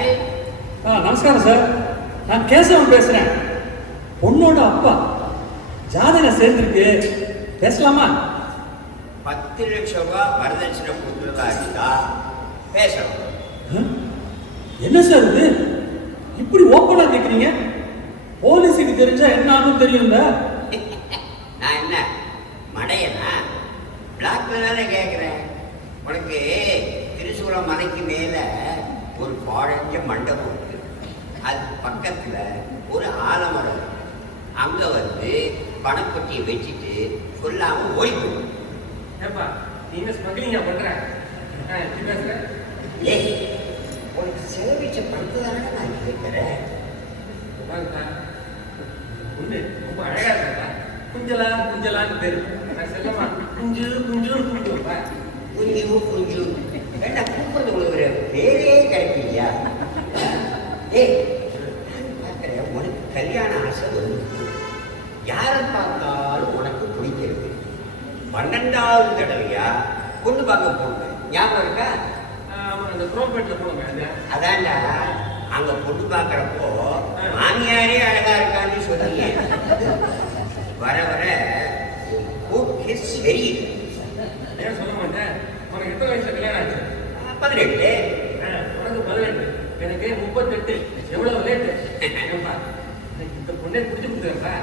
யாரு? நமஸ்காரம் சார். நான் கேசவன் பேசுறேன். பொண்ணோட அப்பா. ஜாதகம் சேர்ந்துருக்கு, பேசலாமா? 10 லட்சம் ரூபாய் வரதட்சணை கொடுக்குறதா இருந்தா பேசணும். என்ன சார் இது இப்படி ஓப்பனா கேக்குறீங்க? போலீஸுக்கு தெரிஞ்சா என்ன ஆகும் தெரியும்ல? நான் என்ன மடையனா? பிளாக்ல தானே கேட்கிறேன். உனக்கு திருசூலம் மலைக்கு மேல ஒரு பாழஞ்ச மண்டபம் இருக்கு. அது பக்கத்துல ஒரு ஆலமரம். அங்க வந்து பணப்பட்டியை வச்சுட்டு சொல்லாம ஓடி போடும். ஏப்பா நீங்க ஸ்மக்லிங்கா பண்ற? ஏய், உனக்கு செலவிச்ச பணத்தை தானே நான் கேட்கிறேன். பொண்ணு ரொம்ப அழகா இருக்கா? குஞ்சலான்னு பேரு. செல்லமா குஞ்சு குஞ்சுப்பா. குஞ்சு வேண்டா கூப்பிடுறது உங்களுக்கு ஒரு பேரே கிடைக்கலையா? ஏய், உனக்கு கல்யாண ஆசை வந்து யாரை பார்த்தாலும் உனக்கு பிடிக்கிறது. 12வது தடவையா பொண்ணு பார்க்க போனேன், ஞாபகம் இருக்கா? அந்த ப்ரோபேட்ல போனோங்க. அதான்டா, அங்க பொண்ணு பார்க்கறப்போ மாமியாரே அழகா இருக்கான்னு சொன்னீங்க. வர வர கூட்டு சரி சொல்ல மாட்டேன். உனக்கு எத்தனை வயசுல கல்யாணம் ஆச்சு? 18. உனக்கு 18, எனக்கு 38. எவ்வளவு லேட்டு? இந்த பொண்ணே பிடிச்சி கொடுத்துருப்பா.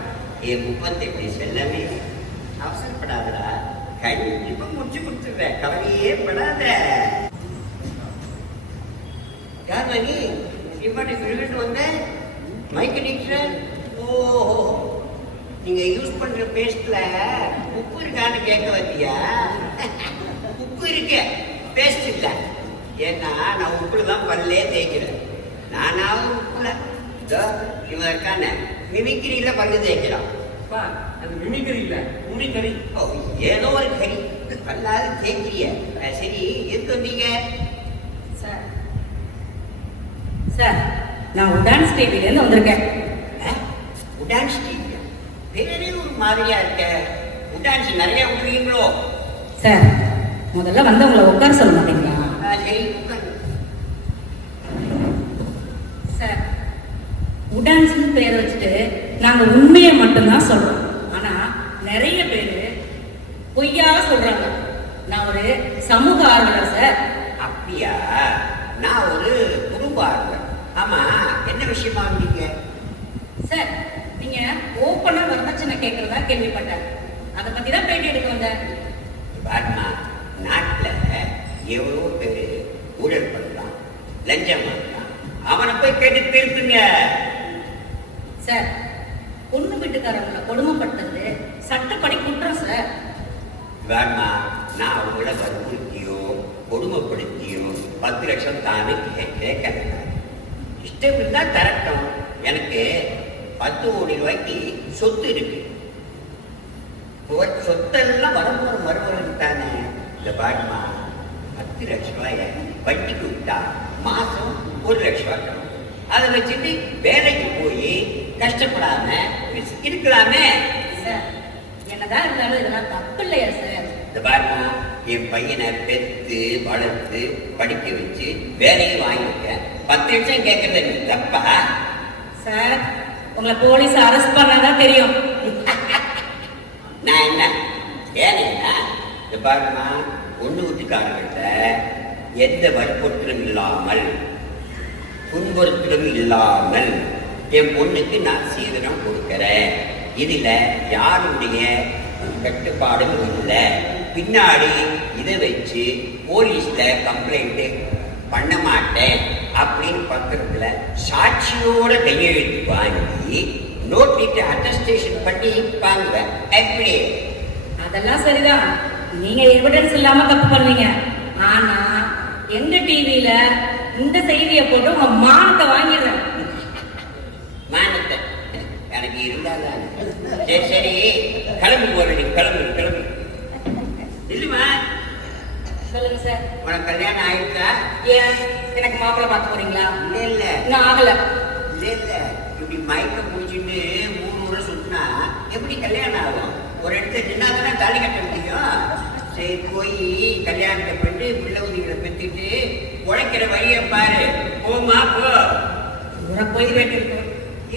38 செல்லமே, அவசரப்படாதடா. கண்டிப்பா முடிச்சு கொடுத்துருவேன், கவலையே படாத. யார் நீ இப்படி சொல்லிட்டு வந்த? மைக் அடிக்கிறார். ஓஹோ, நீங்க யூஸ் பண்ற பேஸ்ட்ல உப்பு இருக்கான்னு கேட்க வந்தியா? உப்பு இருக்கு, பேஸ்ட் இல்ல. ஏன்னா நான் உப்புல தான் பல்லே தேய்க்கிறேன். நானாவது உப்புல இவன் இருக்கான மிமிக்கிரியில பல்லு தேய்க்கிறான். அது மிமிக்கிரி இல்ல, உமிக்கறி. ஏதோ ஒரு கறி பல்லாது தேய்க்கிறிய. சரி, எதுக்கு வந்தீங்க? சார், நான் உடான்ஸ் டிவிலேருந்து வந்திருக்கேன். உடான்ஸ் டிவி பேரே ஒரு மாதிரியா இருக்க. உடான்ஸ் நிறைய விடுவீங்களோ? சார், முதல்ல வந்தவங்களை உட்கார சொல்ல மாட்டீங்களா? சரி, உட்காரு. சார், உடான்ஸ்னு பேரை வச்சுட்டு நாங்க உண்மையை மட்டும்தான் சொல்றோம். ஆனா நிறைய பேரு பொய்யா சொல்றாங்க. நான் ஒரு சமூக ஆர்வலர் சார். அப்படியா? நான் ஒரு குடும்ப ஆர்வலர். ஆமா, என்ன விஷயமா வந்தீங்க? சார், நீங்க ஓப்பனா வரதட்சணை கேட்கறதா கேள்விப்பட்டேன். அதை பத்தி தான் பேட்டி எடுக்க வந்தேன். பாருமா, நாட்டுல எவ்வளோ பேரு ஊழல் பண்ணலாம், லஞ்சம் பண்ணலாம். அவனை போய் கேட்டு திருத்துங்க. சார், பொண்ணு வீட்டுக்காரங்களை கொடுமைப்படுத்துறது சட்டப்படி குற்றம் சார். பாருமா, நான் அவங்கள வற்புறுத்தியோ கொடுமைப்படுத்தியோ 10 லட்சம் தானே கேட்கறேன். இஷ்டம் இருந்தா தரட்டும். எனக்கு 10 கோடி ரூபாய்க்கு சொத்து இருக்கு. சொத்தெல்லாம் வரமுறை மறுமுறைக்கு தானே. இந்த பாருமா, 10 லட்சம் ரூபாய வட்டிக்கு விட்டா மாசம் 1 லட்சம் ரூபாய் தரும். அதை வச்சுட்டு வேலைக்கு போய் கஷ்டப்படாம இருக்கலாமே. சார், என்னதான் இருந்தாலும் இதெல்லாம் தப்பு இல்லையா சார்? இந்த பாருமா, என் பையனை பெற்று வளர்த்து படிக்க வச்சு வேலையை வாங்கியிருக்கேன். 10 லட்சம் கேட்கறது தப்பா? சார், உங்களை போலீஸ் அரெஸ்ட் பண்ணாதான் தெரியும். நான் என்ன ஏன்னா, இந்த பாருமா, பொண்ணு வீட்டுக்காரர்கிட்ட எந்த வற்புறுத்தலும் இல்லாமல் துன்புறுத்தலும் இல்லாமல் என் பொண்ணுக்கு நான் சீதனம் கொடுக்கிறேன். இதுல யாருடைய கட்டுப்பாடும் இல்லை. பின்னாடி இதை வச்சு போலீஸ்ல கம்ப்ளைண்ட் பண்ண மாட்டேன் அப்படின்னு பத்திரத்துல சாட்சியோட கையெழுத்து வாங்கி நோட்டீட்டு அட்டஸ்டேஷன் பண்ணி வாங்குவேன். எப்படி? அதெல்லாம் சரிதான், நீங்க எவிடன்ஸ் இல்லாம தப்பு பண்ணுவீங்க. ஆனா எங்க டிவியில இந்த செய்தியை போட்டு உங்க மானத்தை வாங்கிடுறேன். மானத்தை எனக்கு இருந்தாதான். சரி சரி, கிளம்பி போறேன். கிளம்பு. இல்லைமா, சொல்லுங்க சார். உனக்கு கல்யாணம் ஆயிடுச்சா? ஏன், எனக்கு மாப்பிள்ளை பார்க்க போறீங்களா? இல்ல இன்னும் ஆகல. இல்ல, இப்படி மயக்க முடிச்சுட்டு 3 முறை சுத்தினா எப்படி கல்யாணம் ஆகும்? ஒரு இடத்துல நின்னாதானே தாலி கட்ட முடியும். சரி, போய் கல்யாணத்தை பண்ணி பிள்ளை உதிகளை பெற்றுட்டு உழைக்கிற வழியை பாரு. போமா போ. இவரை போய் வேண்டியிருக்கோம்.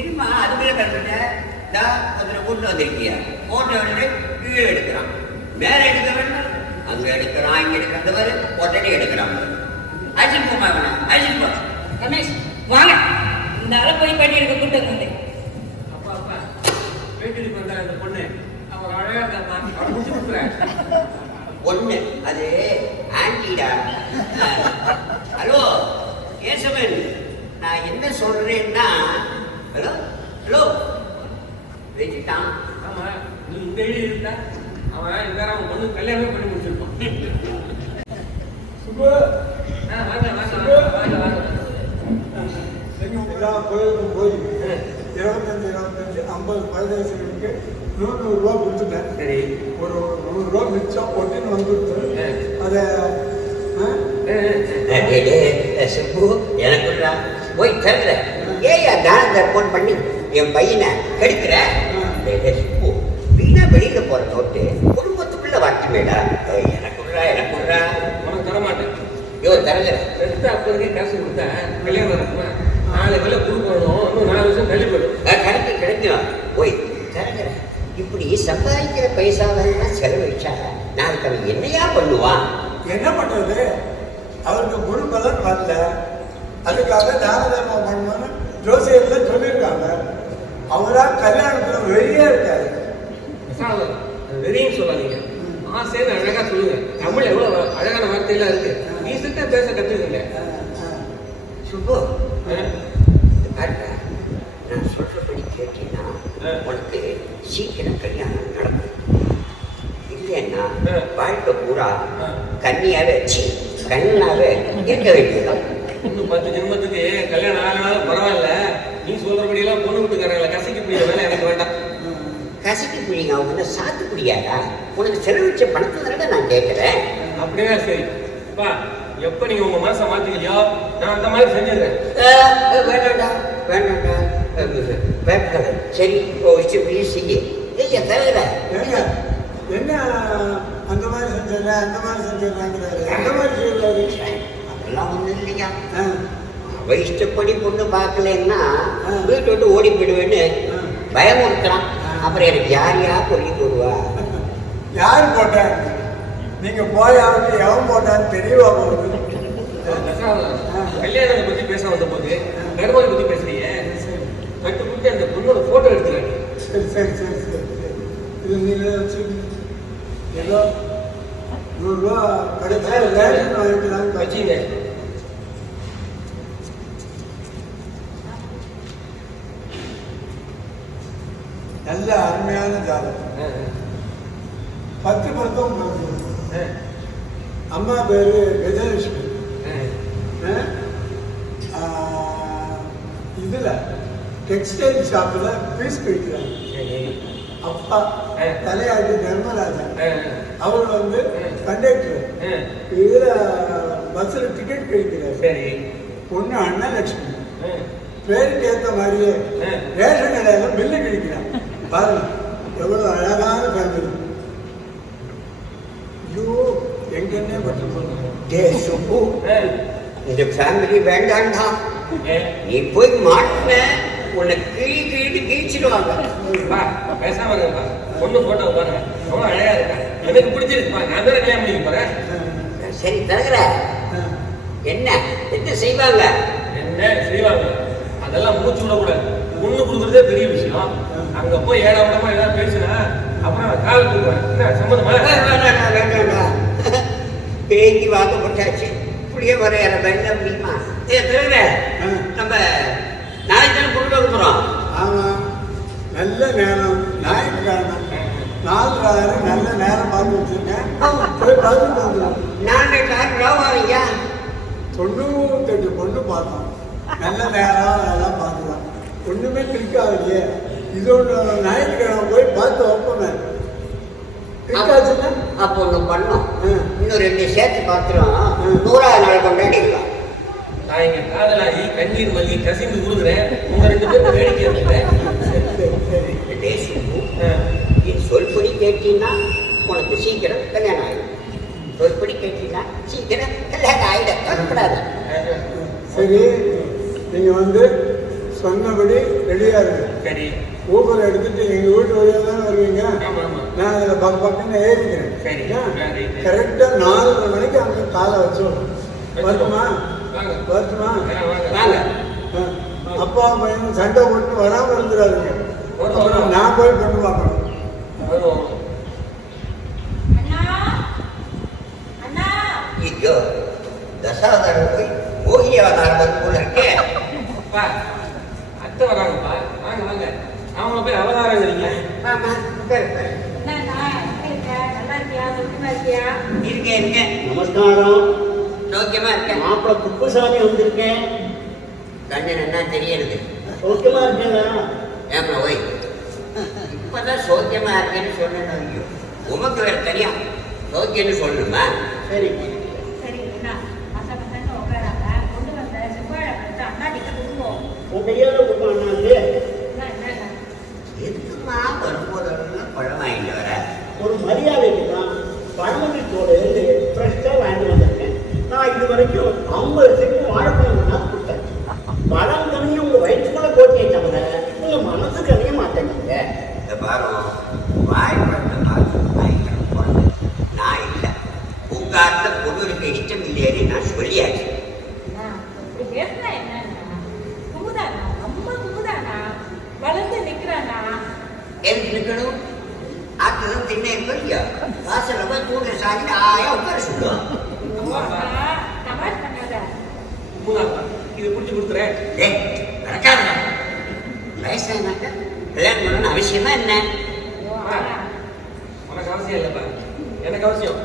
இருமா அதுக்குள்ள கலந்துட்ட. அதில் கூட்டு வந்திருக்கியா? போட்டோ எடுத்து கீழே எடுக்கிறான், மேலே எடுக்க வேண்டாம், அங்க எடுக்கிறான், இங்க எடுக்கிறான், அந்த மாதிரி உடனே எடுக்கிறான். அழைச்சிட்டு போமா வேணாம், அழைச்சிட்டு போ. ரமேஷ் வாங்க, இந்த ஆளை போய் பண்ணி எடுக்க கூட்டு வந்தேன். அப்பா அப்பா வீட்டுக்கு வந்தா இந்த பொண்ணு அவர் அழகா இருந்தா அவரை முடிச்சு கொடுக்குறேன். ஒண்ணு அது ஆன்டிடா. ஹலோ கேசவன், நான் என்ன சொல்றேன்னா, ஹலோ ஹலோ வச்சுட்டான். ஆமா நீ இந்த எழுதி இருந்தா அவன் இந்த அவன் பொண்ணு கல்யாணமே பண்ணி முடிச்சிருப்பான். வாங்க வாங்க வாங்க வாங்க. கோயிலுக்கு போய் 25 50 பரதேசிகளுக்கு 100 ரூபா கொடுத்துட்டேன். சரி, ஒரு 100 ரூபா மிச்சம் பொட்டின்னு வந்துடுது. அதை சுப்பு எனக்கு போய் தரல. ஏயா தானத்தை போன் பண்ணி என் பையனை கெடுக்கிற? சுப்பு வீணா வெளியில போற நோட்டு குடும்பத்துக்குள்ள வரட்டுமேடா. எனக்குறா எனக்குறா உனக்கு தர மாட்டேன். யோ தரல. பெருசா அப்போதைக்கு காசு கொடுத்தா கல்யாணம் நடக்குமா? 4 வேலை கொடுக்கணும், இன்னும் 4 வருஷம் தள்ளி போயிடும். கிடைக்கும் கிடைக்கும். போய் தரல. இப்படி சம்பாதிக்கிற பைசாவெல்லாம் செலவழிச்சா நாளைக்கு அவன் என்னையா பண்ணுவான்? என்ன பண்றது? அவருக்கு முழு பலன் வரல. அதுக்காக தான தர்மம் பண்ணணும்னு ஜோசியர்ல சொல்லியிருக்காங்க. அவரா கல்யாணத்துல வெளியே இருக்காரு. வெறியும் சொல்லாதீங்க, ஆசைன்னு அழகா சொல்லுங்க. தமிழ் எவ்வளவு அழகான வார்த்தையெல்லாம் இருக்கு. நீ சித்த பேச கத்துக்கீங்க. சுப்பு நான் சொல்றபடி கேட்டீங்கன்னா உனக்கு சீக்கிரம் கல்யாணம் நடக்கும். இல்லைன்னா வாழ்க்கை பூரா கன்னியாவே கண்ணாவே இருக்க வேண்டியதான். இன்னும் 10 ஜென்மத்துக்கு கல்யாணம் ஆகனாலும் பரவாயில்ல. நீ சொல்றபடி எல்லாம் பொண்ணு வீட்டுக்காரங்களை கசக்கி புரிய வேலை எனக்கு வேண்டாம். கசக்கி புரியுங்க, அவங்க சாத்து புரியாதா? உனக்கு செலவழிச்ச பணத்தை தானே நான் கேட்கிறேன். அப்படின்னா சரி பா, எப்ப நீங்க உங்க மனசை மாத்திக்கலையோ நான் அந்த மாதிரி செஞ்சிருக்கேன். வேண்டாம்டா வேண்டாம்டா வேண்டாம். சரி இஷ்டப்படியே செய்ய. இல்லையா தவிர என்ன அந்த மாதிரி செஞ்சிடறேன் அந்த மாதிரி செஞ்சிடறாங்கிறாரு. அந்த மாதிரி செய்யறாரு. அதெல்லாம் ஒண்ணும் இல்லையா. அவ இஷ்டப்படி பொண்ணு பார்க்கலன்னா வீட்டு விட்டு ஓடி போயிடுவேன்னு பயமுறுத்துறான். அப்புறம் எனக்கு யாரையா சொல்லி போடுவா? யாரு போட்டார்? நீங்க போயாவது எவன் போட்டான்னு தெரியவா போகுது. கல்யாணத்தை பத்தி பேச வந்த போது கருமாதி பத்தி பேசுறீங்க. கட்டுப்பிட்டு அந்த பொண்ணோட போட்டோ எடுத்துக்காங்க. சரி சரி சரி சரி சரி. இது நீங்க ஏதோ 100 ரூபா கிடைச்சா வாங்கிக்கலாம்னு வச்சுங்க. நல்ல அருமையான ஜாதகம். 10 பொருத்தம் பிறந்தது. அம்மா பேரு கஜலட்சுமி. இதுல டெக்ஸ்டைல் ஷாப்ல பீஸ் பிடிக்கிறாங்க. அப்பா தலையாடி தர்மராஜன், அவர் வந்து கண்டக்டர். இதுல பஸ்ல டிக்கெட் கிடைக்கிறார். பொண்ணு அண்ணலட்சுமி, பேருக்கு ஏற்ற மாதிரியே ரேஷன் கடையில பில்லு கிடைக்கிறான். பாருங்க எவ்வளவு அழகான ஃபேமிலி. ஐயோ எங்கன்னே சுப்பு இந்த ஃபேமிலி வேண்டாண்டா. நீ போய் மாட்டின உன்னை கிழிச்சிடுவாங்க. பேசாம இருப்பா. பொண்ணு போட்டோ பாருங்க, ரொம்ப அழகா இருக்கா. எனக்கு பிடிச்சிருக்குப்பா. நான் தான் கல்யாணம் பண்ணிக்க போறேன். சரி தரகிற என்ன என்ன செய்வாங்க? என்ன செய்வாங்க? அதெல்லாம் மூச்சு விடக்கூடாது. பொண்ணு கொடுக்குறதே பெரிய விஷயம். அங்க போய் ஏடாவிடமா ஏதாவது பேசுனா அப்புறம் கால் கொடுக்குறேன். என்ன சம்மந்தமா? வேண்டாண்டா. பேய்க்கு வாக்கப்பட்டாச்சு. இப்படியே வர வெள்ள முடியுமா? தரகிற நம்ம நாளைக்கு தானே கொண்டு வர போறோம். ஆமா, நல்ல நேரம் ஞாயிற்றுக்கிழமை 4 நல்ல நேரம் பார்த்து வச்சிருக்கேன். போய் பார்த்துட்டு வந்துடும். நான் ராவாரியா 98 பொண்ணு பார்த்தோம். நல்ல நேரம் அதெல்லாம் பார்த்துக்கலாம். ஒண்ணுமே கிளிக் ஆகலையே. இது ஒன்று ஞாயிற்றுக்கிழமை போய் பார்த்து வைப்போமே. கிளிக் ஆச்சுன்னா அப்போ ஒன்று பண்ணோம். இன்னும் 2 சேர்த்து பார்த்துரும். 100ஆவது நாள் கொண்டாடிக்கலாம். நான் இங்க காதலாகி கண்ணீர் மல்லி கசிந்து உருகுறேன். உங்க 2 பேரும் வேடிக்கை இருக்கிறேன். என் சொல்படி கேட்டீங்கன்னா உனக்கு சீக்கிரம் கல்யாணம் ஆகிடும். சொல்படி கேட்டீங்கன்னா சீக்கிரம் கல்யாணம் ஆகிடும். கவலைப்படாது. சரி, நீங்க வந்து சொன்னபடி ரெடியா இருக்கு. சரி. ஊபர் எடுத்துட்டு எங்க வீட்டு வழியா தானே வருவீங்க. ஆமா ஆமா. நான் அதுல பக்கத்துல ஏறிக்கிறேன். சரி. கரெக்டா 4:30 மணிக்கு அங்க காலை வச்சோம். வருமா? வாங்க. வருமா? வாங்க. அப்பா பையன் சண்டை போட்டு வராம இருந்துடாதுங்க. அப்புறம் நான் போய் கொண்டு பார்க்கணும். வருவோம். ஐயோ, தசாவதாரம் போய் மோகினி அவதாரம் வந்து போல இருக்கே. அப்பா, அத்தை வராங்கப்பா. வாங்க வாங்க. அவங்கள போய் அவதாரங்கிறீங்க. ஆமா, உட்காரு, உட்காரு. இருக்கேன். நமஸ்காரம். சௌக்கியமா இருக்கேன். மாப்பிள்ள குப்புசாமி வந்திருக்கேன். கண்ணன் என்ன தெரியறது? சௌக்கியமா இருக்கேங்களா? ஏமா ஓய், இப்பதான் சௌக்கியமா இருக்கேன்னு சொன்னேன். ஐயோ, உமக்கு வேற தனியா சௌக்கியம்னு சொல்லணுமா? சரி. உன் கையால கொடுப்பாங்க. எதுக்குமா வரும்போதெல்லாம் பழம் வாங்கிட்டு வர? ஒரு மரியாதைக்கு தான் பழமொழி தோடு ஃப்ரெஷ்ஷாக வாங்கிட்டு வந்திருக்கேன். நான் இது வரைக்கும் 50 செகண்ட் வாழைப்பழம் தான் கொடுத்தேன். பழம் தண்ணி உங்க வயிற்றுக்குள்ள போட்டியை தவிர உங்க மனசு கணிய மாட்டேங்குங்க. இந்த பாரம் வாய்ப்பழத்தை பார்த்து வாங்கிக்கிறேன் போறது. நான் இல்லை, உங்காத்துல பொண்ணுக்கு இஷ்டம் இல்லையே நான் சொல்லியாச்சு. எதுக்கு நிற்கணும்? ஆத்துதான் தின்ன இல்லையா? வாசல்ல போய் தூண்ட சாஞ்சிட்டு ஆயா உட்கார சொல்லுவோம். மூணாப்பா, இது பிடிச்சி கொடுத்துறேன். ஏய், நடக்காதுடா. வயசானாக்க கல்யாணம் பண்ணணும்னு அவசியமா என்ன? உனக்கு அவசியம் இல்லைப்பா, எனக்கு அவசியம்.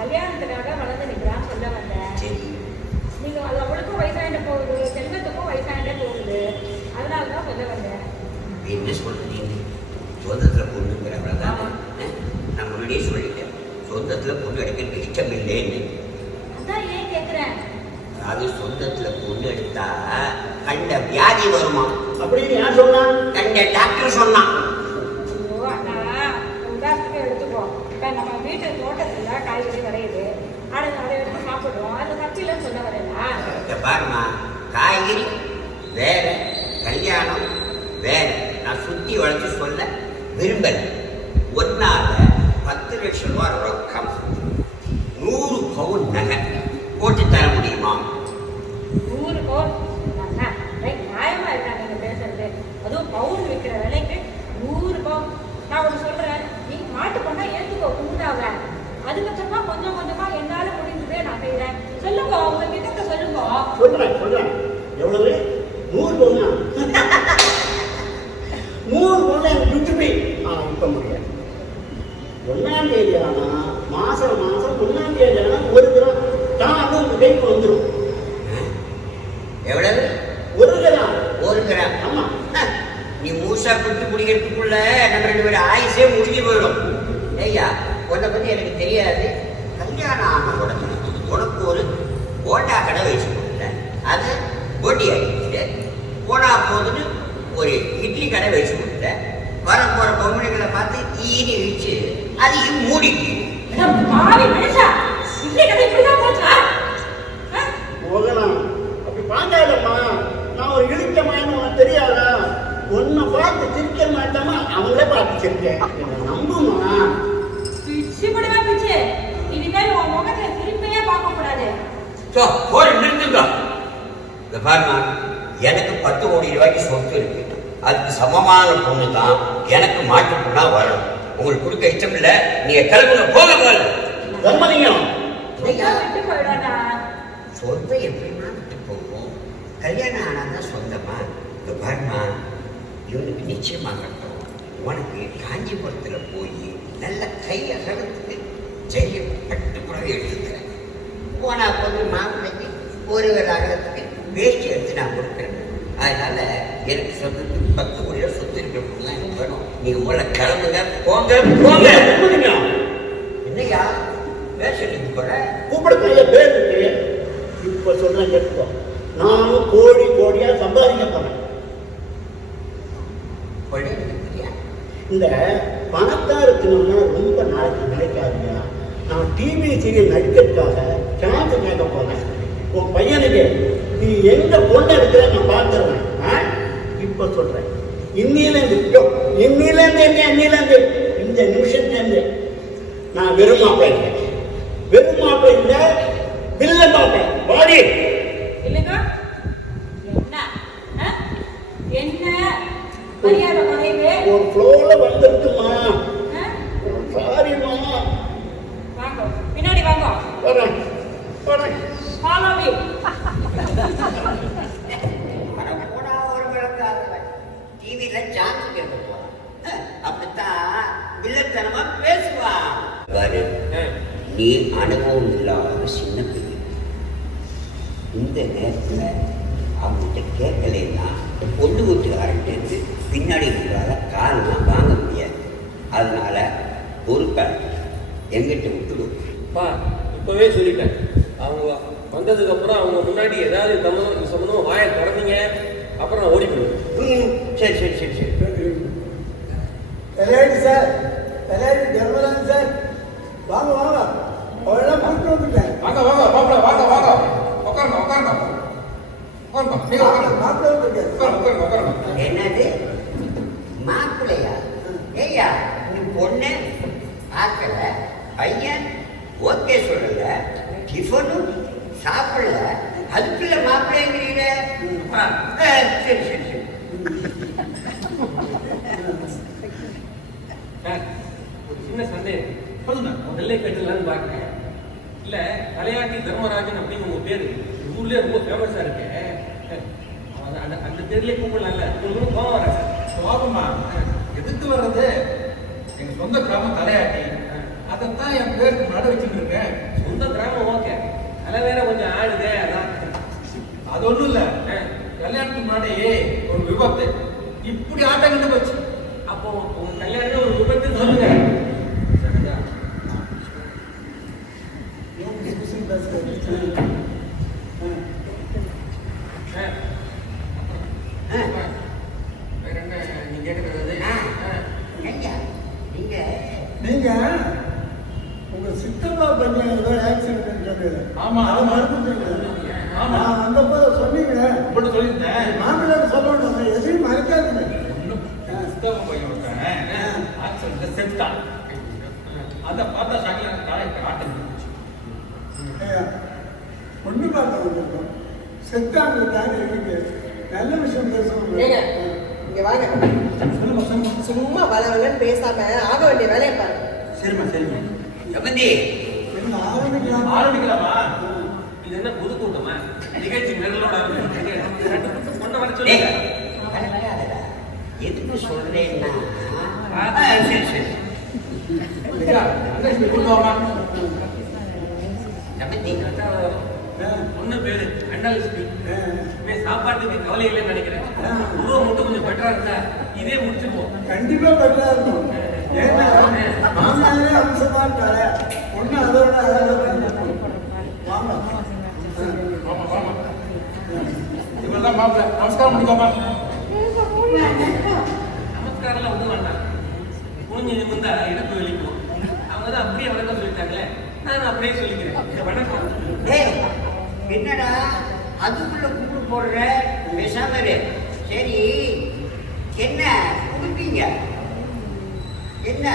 கல்யாணத்துக்காக வளர்ந்து நிற்கிறான்னு சொல்ல வந்தேன். சரி, நீங்க அது அவளுக்கும் வயசாயிட்ட போகுது, செல்வத்துக்கும் வயசாயிட்டே போகுது. அதனால தான் சொல்ல வந்தேன். என்ன சொல்றீங்க? சொந்தத்துல பொண்ணுங்கிறவளதான் நான் முன்னாடியே சொல்லிட்டேன். சொந்தத்துல பொண்ணு எடுக்கிறதுக்கு இஷ்டம் இல்லைன்னு. அதான் ஏன் கேட்கிறேன்? அது சொந்தத்துல பொண்ணு எடுத்தா கண்ட வியாதி வருமா அப்படின்னு யார் சொன்னா? கண்ட டாக்டர் சொன்னான். ஐயோ அண்ணா, உதாரணத்துக்கு எடுத்துக்கோ. இப்போ நம்ம வீட்டு தோட்டத்துல காய்கறி விளையுது, அதை எடுத்து சாப்பிடுறோம். அது தப்பில்லைன்னு சொல்ல வரேன்னா? இத பாருமா, காய்கறி வேற, கல்யாணம் வேற. நான் சுத்தி வளைச்சு சொல்ல விரும்பல. ஒன்னால 10 லட்சம் ரூபாய் ரொக்கம், 100 பவுன் நகை போட்டு தர முடியுமா? 100 பவுன் அண்ணா, நியாயமா இருக்கா நீங்க பேசுறது? அதுவும் பவுன் விற்கிற விலைக்கு 100 பவுன். நான் ஒன்று சொல்றேன், நீ மாட்டு பண்ணா ஏத்துக்கோ, கும்பிடாத. அதுக்கப்புறமா கொஞ்சம் கொஞ்சமா என்னால முடிஞ்சதே நான் செய்யறேன். சொல்லுங்க, உங்க திட்டத்தை சொல்லுங்க. சொல்றேன். எவ்வளவு? 100 பொண்ணா? 100 பொண்ணு எனக்கு சுற்றுப்பி. இப்ப முடியாது. 1ஆம் தேதி ஆனா மாசம் 1ஆம் தேதி ஆனா 1 கிராம் தான் உங்க கைக்கு வந்துடும். எவ்வளவு? 1 கிராம். 1 கிராம். ஆமா. நீ மூசா குத்து குடிக்கிறதுக்குள்ள நம்ம 2 பேரும் ஆயுசே முடிஞ்சு போயிடும். ஐயா, உன்னை பத்தி எனக்கு தெரியாது. கல்யாணம் ஆன உடனே உனக்கு ஒரு போண்டா கடை வச்சு கொடுத்தேன். அது போட்டி ஆகிடுச்சு. போனா போதுன்னு ஒரு இட்லி கடை வச்சு கொடுத்தேன். வர போற பொம்மைகளை பார்த்து ஈனி வச்சு அதையும் மூடிக்கு. பாவி மனுஷா, இட்லி கடை இப்படிதான் போச்சா? போகலாம். அப்படி பார்க்காதம்மா, நான் ஒரு இழுக்கமான உனக்கு தெரியாதா? உன்னை பார்த்து சிரிக்க மாட்டாமா, அவங்களே பார்த்து சிரிக்கேன். நம்புமா? பிச்சு படுவா பிச்சு. இனிமேல் உன் முகத்தை திரும்பியே பார்க்க கூடாது. நிறுத்துங்க. இந்த பாருமா, எனக்கு 10 கோடி ரூபாய்க்கு சொத்து இருக்கு. அதுக்கு சமமான பொண்ணு தான் எனக்கு மாட்டு பொண்ணா வரணும். உங்களுக்கு கொடுக்க இஷ்டம் இல்ல, நீங்க கிளம்புங்க, போக. தர்மலிங்கம், விட்டு போயிடாதா? சொந்தம் எப்படின்னா விட்டு போகும். கல்யாணம் ஆனாதான் சொந்தமா. இந்த பாருமா, இவனுக்கு நிச்சயமாகட்டும். உனக்கு காஞ்சிபுரத்துல போய் நல்ல கை அகலத்துக்கு ஜெய பட்டு புடவை எடுத்துக்கிறேன். போனா பொண்ணு மாப்பிள்ளைக்கு 1 அகலத்துக்கு வேஷ்டி எடுத்து நான் கொடுக்குறேன். அதனால எனக்கு சொந்தத்துக்கு 10 கோடி ரூபாய் சொத்து இருக்கிறது தான் எனக்கு வேணும். நீங்க முதல்ல கிளம்புங்க, போங்க. தர்மலிங்கம், என்னையா வேஷத்துக்கு போற? கூப்பிடுற பேர் இருக்கு. இப்ப சொல்றேன் கேட்டுக்கோ. நானும் கோடியா சம்பாதிக்க போறேன். இந்த பணக்காரத்தினா ரொம்ப நாளைக்கு நினைக்காதியா. நான் டிவி சீரியல் நடிக்கிறதுக்காக சான்ஸ் கேட்க போறேன். உன் பையனுக்கு நீ எங்க பொண்ணு எடுக்கிற நான் பார்த்துருவேன். இப்ப சொல்றேன், இன்னிலேருந்து இந்த நிமிஷத்துலேருந்து நான் வெறும் மாப்பிள்ளை இல்லை, வெறும் மாப்பிள்ளை இல்லை, வில்ல மாப்பிள்ளை. வாடி இல்லைங்க என்ன மரியாதை குறையுது? ஒரு ஃப்ளோல வந்துருக்குமா? சாரிம்மா. வாங்க பின்னாடி வாங்க. வரேன். Follow me. போனா ஒரு விளக்கு டிவியில சான்ஸ் கேட்க போறான். அப்படித்தான் வில்லத்தனமா பேசுவான். பாரு, நீ அனுபவம் இல்லாத சின்ன பிள்ளை. இந்த நேரத்துல அவங்ககிட்ட கேட்கலைன்னா பொண்ணு வீட்டுக்காரன்ட்டு பின்னாடி இருக்கிறால காலெல்லாம் வாங்க முடியாது. அதனால பொறுப்பை எங்கிட்ட விட்டுடும். இப்பவே சொல்லிட்டேன். அவங்க வந்ததுக்கு அப்புறம் அவங்க முன்னாடி ஏதாவது சம்பந்தமா வாயை திறந்தீங்க, அப்புறம் நான் ஓடி போயிடுவேன். சரி சரி சரி சரி. விளையாட்டு சார், விளையாட்டு தர்மராஜ் சார், வாங்க வாங்க, அவெல்லாம் கூப்பிட்டு வந்துட்டேன். வாங்க வாங்க பாப்பா, வாங்க வாங்க, உட்காருங்க உட்காருங்க உட்காருங்க, நீங்க உட்காருங்க. மாப்பிள்ளை வந்துருக்கேன். உட்காருங்க உட்காருங்க. என்னது மாப்பிள்ளையா? ஏய்யா, நீ பொண்ணு பார்க்கல, பையன் ஓகே சொல்லல, டிஃபனும் சாப்பிடல, அதுக்குள்ள மாப்பிள்ளைங்கிறீங்க. சரி சரி சரி. ஒரு சின்ன சந்தேகம். சொல்லுங்க. முதல்ல கேட்டுலான்னு பாக்குறேன். இல்ல, தலையாட்டி தர்மராஜன் அப்படின்னு உங்க பேரு ஊர்லயே ரொம்ப ஃபேமஸா இருக்கு. அந்த பேர்லயே கூப்பிடலாம்ல, உங்களுக்கு கோவம் வர சோகமா எதுக்கு வர்றது? எங்க சொந்த கிராமம் தலையாட்டி, அதைத்தான் என் பேருக்கு முன்னாடி வச்சுட்டு இருக்கேன். சொந்த கிராமம் ஓகே, அதை வேற கொஞ்சம் ஆடுதே. அதான் அது ஒண்ணும் இல்ல, கல்யாணத்துக்கு முன்னாடி ஒரு விபத்து, இப்படி ஆட்டம் கண்டு போச்சு. அப்போ உங்க கல்யாணம் ஒரு விபத்துன்னு சொல்லுங்க. வேற என்ன நீங்க கேட்கறது? ஐயா, நீங்க உங்க சித்தப்பா பையன் ஏதோ ஆக்சிடென்ட் சொன்னது. ஆமா. அதை மறந்துட்டீங்க. ஆமா. நான் வந்தப்போ சொன்னீங்க. இப்படி சொல்லியிருந்தேன். மாப்பிள்ளை சொல்லணும், எதையும் மறைக்காதுங்க. சித்தப்பா பையன் ஒருத்தன் ஆக்சிடென்ட்ல செத்துட்டான். அதை பார்த்தா சாக்கில தலைக்கு ஆட்டம் இருந்துச்சு. பொண்ணு பார்க்க வந்திருக்கோம், செத்தாங்க இருக்கு. நல்ல விஷயம் பேசுவாங்க. இங்க வாங்க. சும்மா வளவலன்னு பேசாம ஆக வேண்டிய வேலையை பாருங்க. சரிம்மா சரிம்மா. சம்பந்தி, என்ன ஆரம்பிக்கலாம்? ஆரம்பிக்கலாமா? இது என்ன பொது கூட்டமா? நிகழ்ச்சி நிரலோட கொண்டு வர டேய், சொல்லுங்க. கலக்காதடா. எதுக்கு சொல்றேன்னா, சரி சரி. சம்பந்தி, ஒண்ணு பேரு அண்டலிஸ்டி. சாப்பாட்டுக்கு கவலை இல்லைன்னு நினைக்கிறேன். உருவம் மட்டும் கொஞ்சம் பெட்டரா இருந்தா இதே முடிச்சுப்போம். கண்டிப்பா பெட்டரா இருக்கும். ஏன்னா மாமாவே அம்சமா இருக்காரு, பொண்ணு அதோட அழகா இருக்கும். வாங்க. இவர்தான் மாப்பிள்ளை. நமஸ்காரம் பண்ணிக்கோமா. நமஸ்காரம் ஒண்ணு வேண்டாம். குனிஞ்சு நிமிர்ந்தா இடுப்பு வெளிக்கும். அவங்க தான் அப்படியே வணக்கம் சொல்லிட்டாங்களே, நான் அப்படியே சொல்லிக்கிறேன். வணக்கம். டேய், என்னடா அதுக்குள்ள கூட்டு போடுற? பேசாம இரு. சரி, என்ன குடுப்பீங்க? என்ன?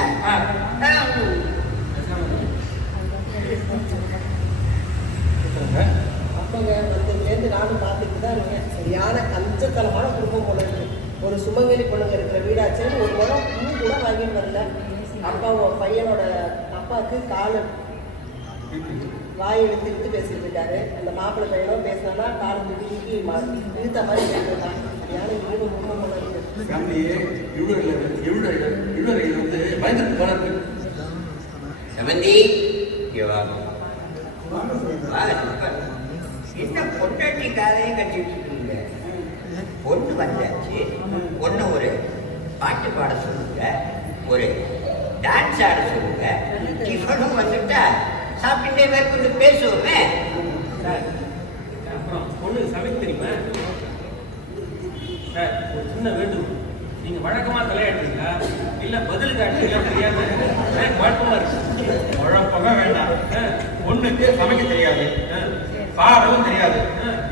அப்பங்க வந்ததுலேருந்து நானும் பார்த்துட்டு தான் இருக்கேன். சரியான கஞ்சத்தனமான குடும்பம் போல இருக்கு. ஒரு சுமங்கலி பொண்ணுங்க இருக்கிற வீடாச்சுன்னு ஒரு முறம் பூ கூட வாங்கிட்டு வரல. அப்பாவோட பையனோட அப்பாவுக்கு காலு வாய் இழுத்து பேசிட்டு இருக்காரு. அந்த மாப்பிள்ளை பையனும் பேசினா காலை தூக்கி இழுத்த மாதிரி பேசுறான். சரியான வீடு குடும்பம் போல இருக்கு. வந்து பயந்துட்டு போறாரு. சமந்தி, இங்க வா. வாங்க சொல்லுங்க. என்ன பொண்டாட்டி காலையே கட்டிட்டு இருக்கீங்க? பொண்ணு வந்தாச்சு, பொண்ணு ஒரு பாட்டு பாட சொல்லுங்க, ஒரு டான்ஸ் ஆட சொல்லுங்க, டிஃபனும் வந்துட்டா சாப்பிட்டே மேற்கொண்டு பேசுவோமே. அப்புறம் பொண்ணு சமைக்க தெரியுமா சார்? ஒரு சின்ன வேண்டுகோள். நீங்க வழக்கமா தலையாட்டுறீங்களா இல்ல பதில் காட்டுறீங்களா தெரியாம குழப்பமா இருக்கு. குழப்பமே வேண்டாம். பொண்ணுக்கு சமைக்க தெரியாது, சாப்பிடவும் தெரியாது.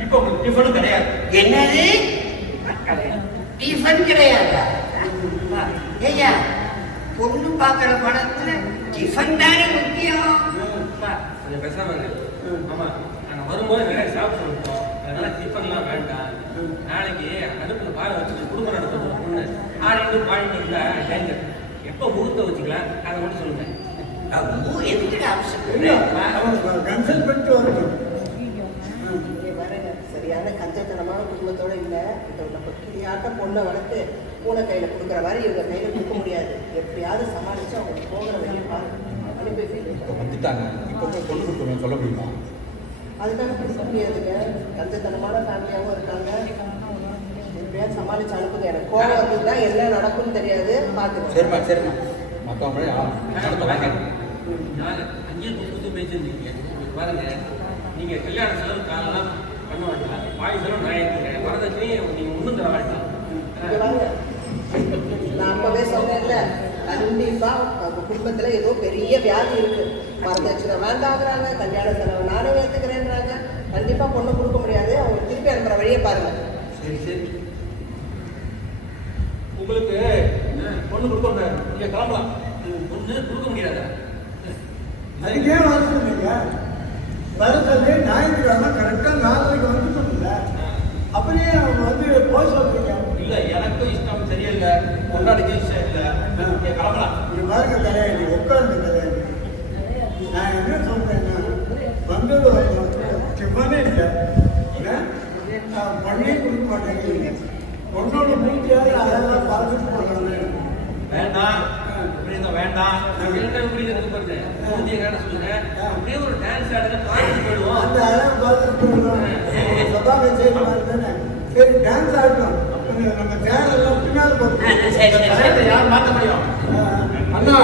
இப்ப உங்களுக்கு டிஃபனும் கிடையாது. என்னது டிஃபன் கிடையாதா? ஐயா, பொண்ணு பார்க்குற படத்துல டிஃபன் தானே முக்கியம். கொஞ்சம் பேசாம இருக்கு. ஆமா, நாங்கள் வரும்போது நிறைய சாப்பிட்டு இருக்கோம். அதனால டிஃபன்லாம் வேண்டாம். நாளைக்கு அடுப்பில் பாலை வச்சுட்டு குடும்பம் நடத்துகிற பொண்ணு 6 பாயிண்ட் இருந்தா டேஞ்சர். எப்போ முகூர்த்தம் வச்சுக்கலாம் அதை மட்டும் சொல்லுங்க. எதுக்கிட்ட அவசியம்? கன்சல்ட் பண்ணிட்டு வரணும். இங்கே பாருங்க, சரியான கஞ்சத்தனமான குடும்பத்தோட இல்லை. இப்போ நம்ம கிளியாட்ட பொண்ணை வளர்த்து பூனை கையில் கொடுக்குற மாதிரி இவங்க கையில் கொடுக்க முடியாது. எப்படியாவது சமாளித்து அவங்க போகிற வழியை பாருங்க. அனுப்பி வந்துட்டாங்க. இப்போ போய் பொண்ணு கொடுக்கணும் சொல்ல முடியுமா? அதுக்காக கொடுக்க முடியாதுங்க. கஞ்சத்தனமான ஃபேமிலியாகவும் இருக்காங்க. எப்படியாவது சமாளித்து அனுப்புங்க. எனக்கு கோவம் வந்ததுன்னா என்ன நடக்கும்னு தெரியாது. பார்த்துக்கோங்க. சரிம்மா சரிம்மா. மற்றவங்களே அங்கேயே கொடுத்து பேசியிருந்தீங்க. பாருங்க, நீங்க கல்யாண செலவு காலெல்லாம் பண்ண வேண்டாம். பாய் செலவு நான் எடுத்துக்கிறேன். வரதட்சணையும் நீங்க ஒன்றும் தர வேண்டாம். இங்க வாங்க. நான் அப்பவே சொன்னேன்ல, கண்டிப்பா அவங்க குடும்பத்துல ஏதோ பெரிய வியாதி இருக்கு. வரதட்சணை வேண்டாங்கிறாங்க, கல்யாண செலவு நானே ஏத்துக்கிறேன்றாங்க. கண்டிப்பா பொண்ணு கொடுக்க முடியாது. அவங்க திருப்பி அனுப்புற வழியை பாருங்க. சரி சரி. உங்களுக்கு பொண்ணு கொடுக்க நீங்க கிளம்பலாம். பொண்ணு கொடுக்க முடியாதா? அதுக்கே வாசிங்க. வரதே ஞாயிற்றுக்கிழமை கரெக்டாக 4:30 வந்துட்டோம்ல. அப்படியே அவங்க வந்து போக சொல்றீங்க. இல்ல, எனக்கும் இஷ்டம் சரியில்லை, கொண்டாடிக்கும் இஷ்டம் இல்லை. நீங்க கிளம்பலாம். இங்க பாருங்க கல்யாணி, உட்காருங்க கல்யாணி. நான் என்ன சொல்றேன்னா, வந்தது டிஃபனே இல்லை, பண்ணே கொடுக்க மாட்டேங்கிறீங்க. பொண்ணோட மூச்சியாவது அதெல்லாம் பார்த்துட்டு போகணும். வேண்டாம் வேண்டாம். அப்படியே ஒரு டான்ஸ் ஆடுங்க, பாட்டு போயிடுவோம். அந்த அளவு பார்த்துட்டு போகணும். சபாவை செய்து பார்த்தேன்னு சரி டான்ஸ் ஆடணும். நம்ம சேனல்லாம் பின்னால் போகணும். யார் மாற்ற முடியும்? அண்ணா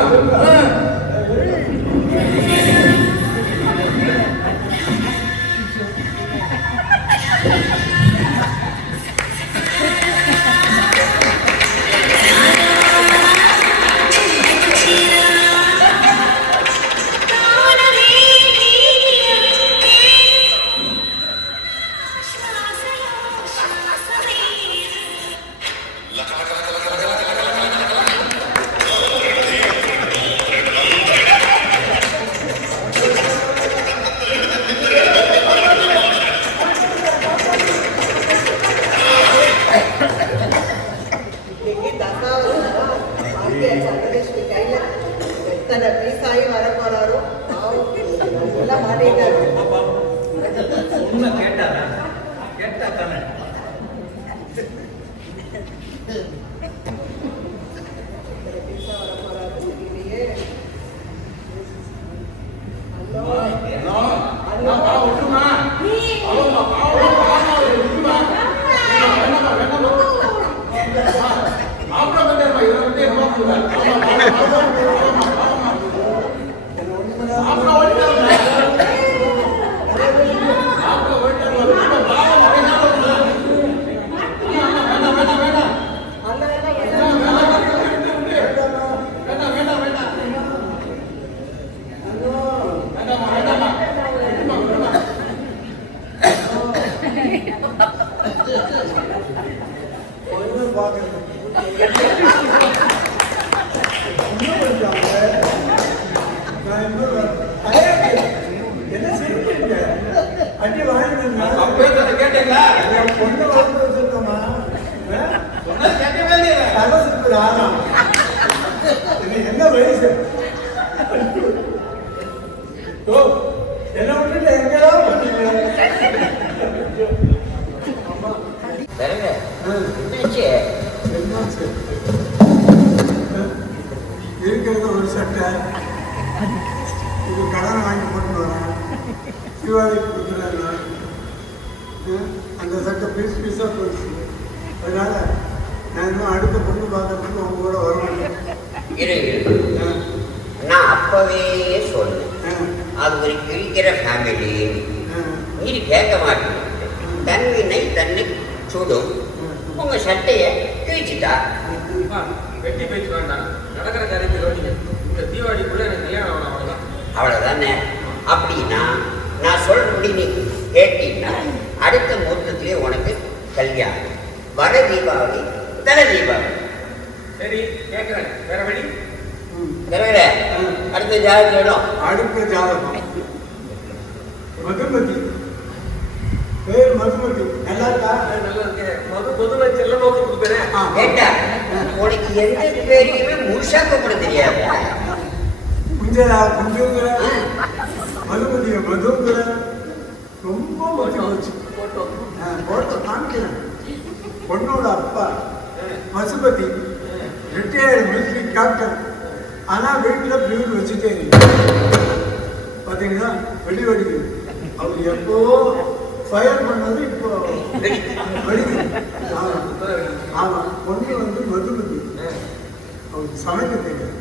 எத்தனை பீஸாகி வர போறாரோ எல்லாம் மாட்டேங்கிறாரு. உண்மை கேட்டா தானே. பீஸா வர போறாரு இல்லையே. அடி வாங்கி கேட்டீங்களா? பொண்ணு வளர்ந்து வச்சிருக்கோமா அரசுக்கு ஆறாம் என்ன வயசு என்ன விட்டுட்டு எங்கெல்லாம் இருக்கிறது ஒரு சட்டை இது கடனை வாங்கி போட்டு வரேன். தீபாவளிக்கு கொடுக்குறேன். அந்த சட்டை பீஸ் பீஸாக போயிடுச்சு. அதனால நான் இன்னும் அடுத்த பொண்ணு பார்க்கறதுக்கு அவங்க கூட வருவேன். நான் அப்பவே சொன்னேன், அது ஒரு கிழிக்கிற ஃபேமிலி. நீ கேட்க மாட்டேன். தன்வினை தன்னை சுடும். உங்க சட்டையை கிழிச்சிட்டா வெட்டி பேச்சு வேண்டாம். நடக்கிற காரியத்தை யோசிங்க. இந்த தீபாவளிக்குள்ள எனக்கு கல்யாணம் ஆகணும், அவ்வளோதான். அவ்வளவுதானே? அப்படின்னா அடுத்த முகூர்த்தத்திலே உனக்கு கல்யாணம். வர தீபாவளி தர தீபாவளி. சரி கேட்கிறேன், வேற வழி? தரவே அடுத்த ஜாதகம் வேணும். அடுத்த ஜாதகம் மதுமதி, பேர் மதுமதி. நல்லா இருக்கா? நல்லா இருக்கு. பொதுவை செல்ல நோக்கி கொடுக்குறேன். கேட்டா உனக்கு எந்த பேரையுமே முழுசா கூப்பிட தெரியாது. குஞ்சரா குஞ்சுங்கிற மதுமதிய மதுங்கிற ரொம்ப போச்சு. போட்டோ காமிக்கிறேன். பொண்ணோட அப்பா பசுபதி, ரிட்டையர்டு மிலிட்ரி கேப்டன். ஆனா வீட்டுல பியூர் வெஜிடேரியன். பாத்தீங்கன்னா வெடி வெடிக்குது. அவர் எப்போ ஃபயர் பண்ணது இப்போ வெடிக்குது. ஆமா, பொண்ணு வந்து மதுமதி. அவருக்கு சமைக்க தெரியாது,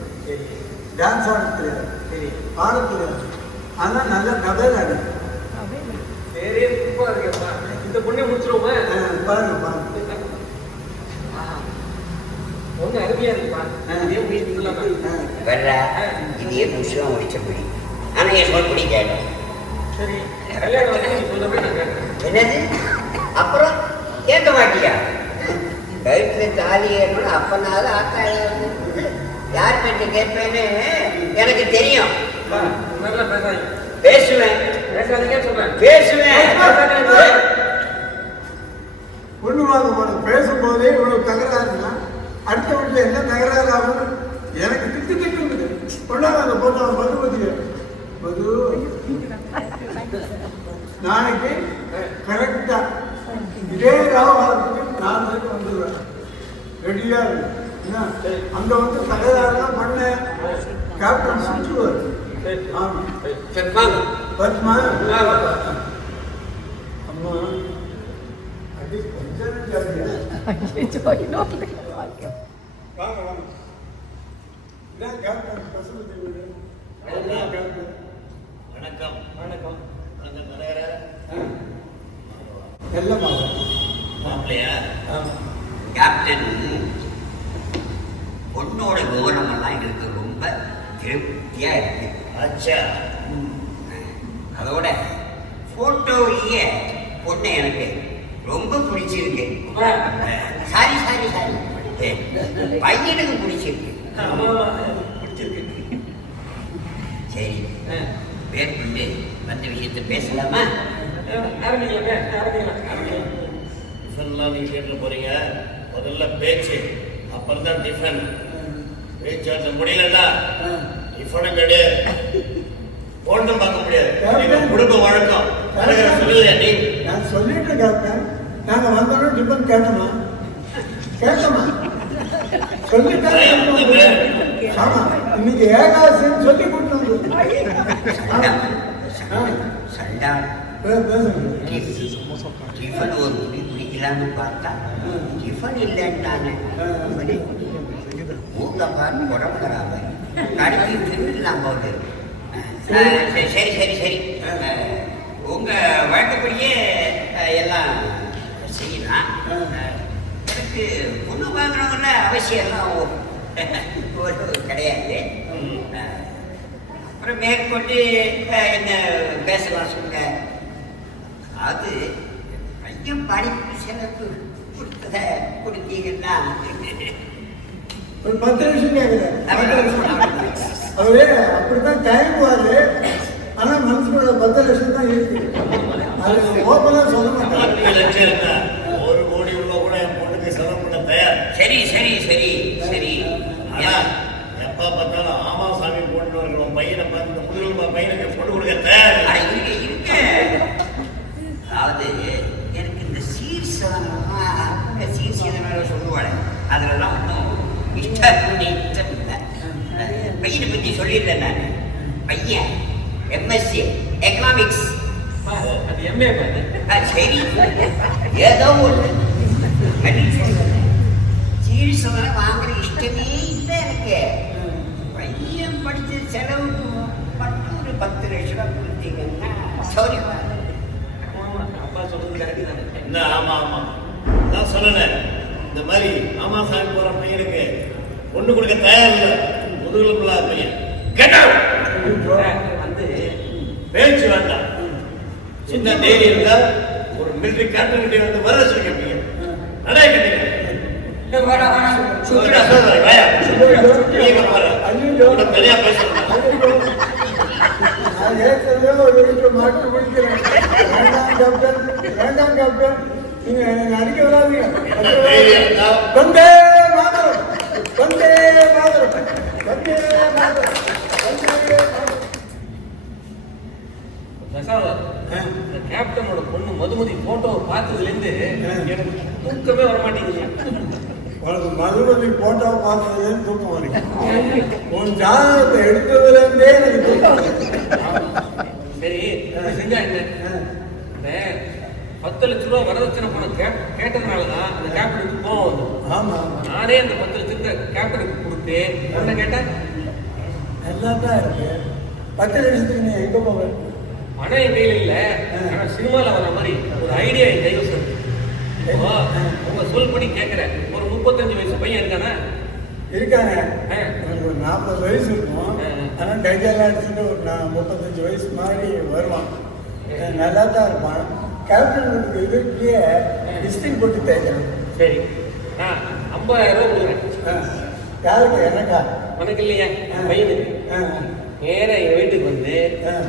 டான்ஸ் ஆட தெரியாது, பாட தெரியாது. ஆனா நல்ல கதையில் ஆடு. சரி சூப்பரா இருக்கேப்பா. இந்த பொண்ணை முடிச்சிருவோமா? பாருங்க பாருங்க. ஒண்ணு அருமையா இருக்குப்பா. இதே முடிச்சு வர்றா இதையே முழுசுதான் முடிச்சபடி. ஆனா என் சொல்படி கேட்டோம். சரி கல்யாணம் வந்து நீ சொல்லவே நான் கேட்கிறேன். என்னது அப்புறம் கேட்க மாட்டியா? கழுத்துல தாலி ஏறணும் அப்பனாவது ஆத்தா யார் பேட்ட கேட்பேன்னு எனக்கு தெரியும். நல்லா பேசாதீங்க. பேசுவேன். பேசாதீங்கன்னு சொல்றேன். பேசுவேன். பொண்ணு வாங்க போன பேசும்போதே இவ்வளவு தகராறுனா அடுத்த வீட்டுல என்ன தகராறு ஆகும்? எனக்கு திட்டு திட்டுங்குது. பொண்ணாங்க அந்த பொண்ணு மதுமதிய மது நாளைக்கு கரெக்டா இதே ராவகாலத்துக்கு 4 மணிக்கு வந்துடுவேன். ரெடியா இருக்கு. அங்க வந்து தகராறுலாம் பண்ண கேப்டன் சுற்றுவார். ஆமா பத்மா அம்மா அடி கொஞ்சம் ஜாலியா வாங்க வாங்க. இதான் கேப்டன் பசுமதி வீடு. கேப்டன் வணக்கம். வணக்கம். வணக்கம் தலைவர. எல்லாம் மாப்பிள்ளையா? கேப்டன் பொண்ணோட விவரம் எல்லாம் எனக்கு ரொம்ப திருப்தியா இருக்கு. அச்சா. அதோட போட்டோவிலேயே பொண்ணு எனக்கு ரொம்ப பிடிச்சிருக்கு. சாரி சாரி சாரி பையனுக்கு பிடிச்சிருக்கு. பிடிச்சிருக்கு. சரி மேற்கொண்டு வந்த விஷயத்தை பேசலாமா? டிஃபன்லாம் நீங்க கேட்டு போறீங்க. முதல்ல பேச்சு, அப்புறம் தான் டிஃபன். பேச்சு முடியலன்னா டிஃபனும் கிடையாது, போட்டும் பார்க்க முடியாது. குடும்ப வழக்கம் சொல்லலையா நீ? நான் சொல்லிட்டு கேப்டன். நாங்க வந்தோம் டிஃபன் கேட்டோமா கேட்டோமா சொல்லிட்டேன். ஆமா, இன்னைக்கு ஏகாதசின்னு சொல்லி கொடுத்தோம். சண்டா டிஃபன் ஒரு முடி குடிக்கலாம்னு பார்த்தா டிஃபன் இல்லைன்ட்டானே. மூக்க பார்த்து உடம்புறாம நடுக்கி திருடலாம் போது. சரி சரி சரி சரி உங்க வழக்கப்படியே எல்லாம் செய்யலாம். எனக்கு பொண்ணு வாங்குறவங்கள அவசியம் எல்லாம் ஒரு கிடையாது. அப்புறம் மேற்கொண்டு என்ன பேசலாம் சொல்லுங்க. அது பையன் படிப்பு செலவு கொடுத்தத கொடுத்தீங்கன்னா ஒரு 10 நிமிஷம் கேட்குறேன். அவரு அப்படித்தான் தயங்குவாரு. ஆனா மனசுக்குள்ள 10 லட்சம் தான் இருக்கு. அது ஓப்பனா சொல்ல மாட்டாங்க. 10 லட்சம் இருந்தா 1 கோடி ரூபாய் கூட என் பொண்ணுக்கு செலவு பண்ண தயார். சரி சரி சரி சரி. ஆனா எப்ப பார்த்தாலும் ஆமா சாமி போட்டு இருக்கிற பையனை பார்த்து முதல் பையனுக்கு பொண்ணு கொடுக்க தயார். இருக்க அதாவது எனக்கு இந்த சீர்சதமெல்லாம் சீர்சதம் சொல்லுவாள். அதுலலாம் ஒன்றும் இஷ்டம் இல்லை. பையனை பற்றி சொல்லிடுறேன் நான். பையன் எம்எஸ்சி எக்கனாமிக்ஸ். அது எம்ஏ சரி ஏதோ ஒன்று சீர்சதனை வாங்குற இஷ்டமே இல்லை எனக்கு. பையன் படித்த செலவுக்கு மட்டும் ஒரு 10 லட்சம் கொடுத்தீங்கன்னா சௌரியமா. அப்பா சொல்றது கரெக்ட் தானே? என்ன ஆமா ஆமா நான் சொல்லல. இந்த மாதிரி ஆமா சாமி போற பையனுக்கு பொண்ணு கொடுக்க தயார் இல்லை. முதுகுல பையன் வந்து பேச்சு வேண்டாம். சின்ன தைரியம் இருந்தா ஒரு மிலிட்டரி கேப்டன் கிட்டே வந்து வரதட்சணை கேட்பீங்க. நிறைய கேட்டீங்க. வாடா சொல்லுடா, சொல்லுடா, வாயா. நீங்க வர. ஐயோ, உன்னை பெரிய பேசுறேன். நான் ஏற்கனவே ஒரு வீட்டை மாட்டு பிடிக்கிறேன். வேண்டாம் கேப்டன், நீங்க எனக்கு அடிக்க வராதீங்க. வந்தே மாதரம், வந்தே மாதரம், வந்தே மாதரம், வந்தே மாதரம். தசாவதார், இந்த கேப்டனோட பொண்ணு மதுமதி போட்டோவை பார்த்ததுலேருந்து எனக்கு தூக்கமே வர மாட்டேங்குது. உனக்கு மதுமதி போட்டோவை பார்த்ததுலேருந்து தூக்கம் வருது. உன் ஜாதகத்தை எடுத்ததுலேருந்தே எனக்கு தூக்கம் வருது. சரி, செஞ்சா என்ன? இந்த 10 லட்ச ரூபா வரதட்சணை பணம் கேட்டதுனாலதான் அந்த கேப்டனுக்கு கோவம் வந்து. ஆமா, நானே அந்த 10 லட்சத்தை கேப்டனுக்கு கொடுத்து என்ன கேட்டேன், நல்லா தான் இருக்கு. 10 லட்சத்துக்கு நீ எங்க போவ? பணம் என் கையில இல்ல, ஆனா சினிமால வர மாதிரி ஒரு ஐடியா என் கையில இருக்கு. இப்போ உங்க சொல்படி கேட்கிறேன், ஒரு 35 வயசு பையன் இருக்கானே? இருக்காங்க. எனக்கு ஒரு 40 வயசு இருக்கும். ஆனா கைஜெல்லாம் அடிச்சுட்டு ஒரு 35 வயசு மாதிரி வருவான். நல்லா தான் இருப்பான். கேப்டன் இதுக்கே டிஸ்டிங் போட்டு தேய்க்கிறேன். சரி, 50,000 ரூபாய் கொடுக்குறேன். யாருக்கு? எனக்கா? உனக்கு இல்லையா பையனுக்கு? நேர என் வீட்டுக்கு வந்து